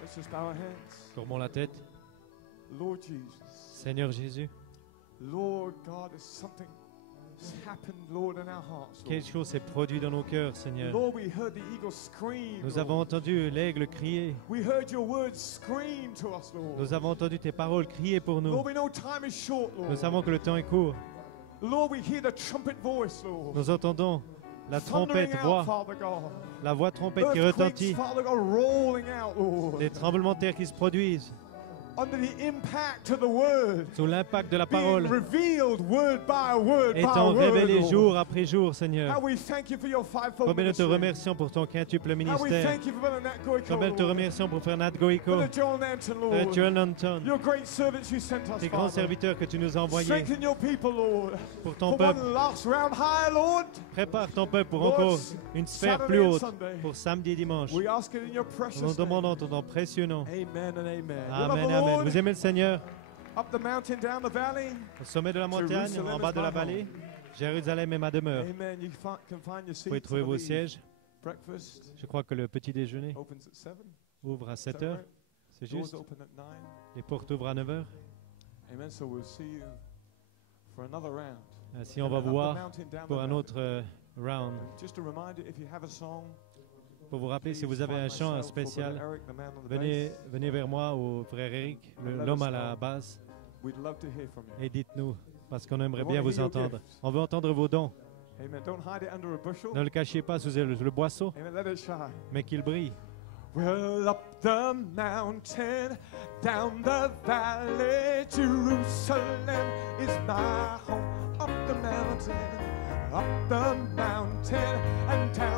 Let's just bow our heads. Tournons la tête. Lord Jesus. Seigneur Jésus, Lord God, there's something has happened, Lord, in our hearts. Lord. quelque chose s'est produit dans nos cœurs, Seigneur. Lord, we heard the eagle scream. Nous Lord. avons entendu l'aigle crier. We heard your words scream to us, Lord. Nous avons entendu tes paroles crier pour nous. Lord, we know time is short, Lord. Nous savons que le temps est court. Lord, we hear the trumpet voice, Lord. Nous entendons la Thundering trompette out, voix, Father God. la voix trompette qui Earthquakes, retentit, Father God, rolling out, Lord. les tremblements de terre qui se produisent Under the impact of the word. sous l'impact de la Being parole, revealed word by word by étant word, révélés Lord. jour après jour, How Seigneur. we thank you for your fivefold Combien nous te ministry. remercions pour ton quintuple How we ministère. thank you for Brother Nat Goico, Combien nous te Lord. remercions pour frère Nat Goico, Brother Joel Nanton, frère Lord. Joel Nanton, Your great servants you sent us, tes grands Father. serviteurs que tu nous as envoyés Strengthen your people, Lord. pour ton For peuple. one last round high, Lord. Prépare ton peuple pour Lord, encore une sphère plus Saturday and haute Sunday. pour samedi et dimanche. We ask it in your precious Nous name. demandons ton nom précieux nom. Amen and amen. We love Amen, the amen. Lord. Vous aimez le Seigneur? Up the mountain, down the valley. Au sommet de la montagne, Jerusalem en bas is de la my vallée, Jérusalem est ma demeure. Amen. You can find your Vous pouvez seats. trouver I vos believe. sièges. Breakfast Je crois que le petit déjeuner opens at 7. ouvre à Is that 7 heures. right? C'est Doors juste. open at 9. Les portes ouvrent à 9 heures. Amen. So we'll see you for another round. Ainsi, on va Up the voir mountain, down pour the un valley. autre round. Just a reminder, if you have a song, Pour vous rappeler, si please vous avez find un chant myself or spécial, Brother Eric, the man on the venez, bass. venez vers moi, au frère Eric, l'homme à la base, We'd love to hear from you. et dites-nous, parce qu'on aimerait We bien wanna vous hear your entendre. gifts. On veut entendre vos dons. Amen. Don't hide it under a bushel. Ne le cachez pas sous le boisseau, Amen. Let it shine. mais qu'il brille. Well, up the mountain, down the valley, Jerusalem is my home. Up the mountain, and down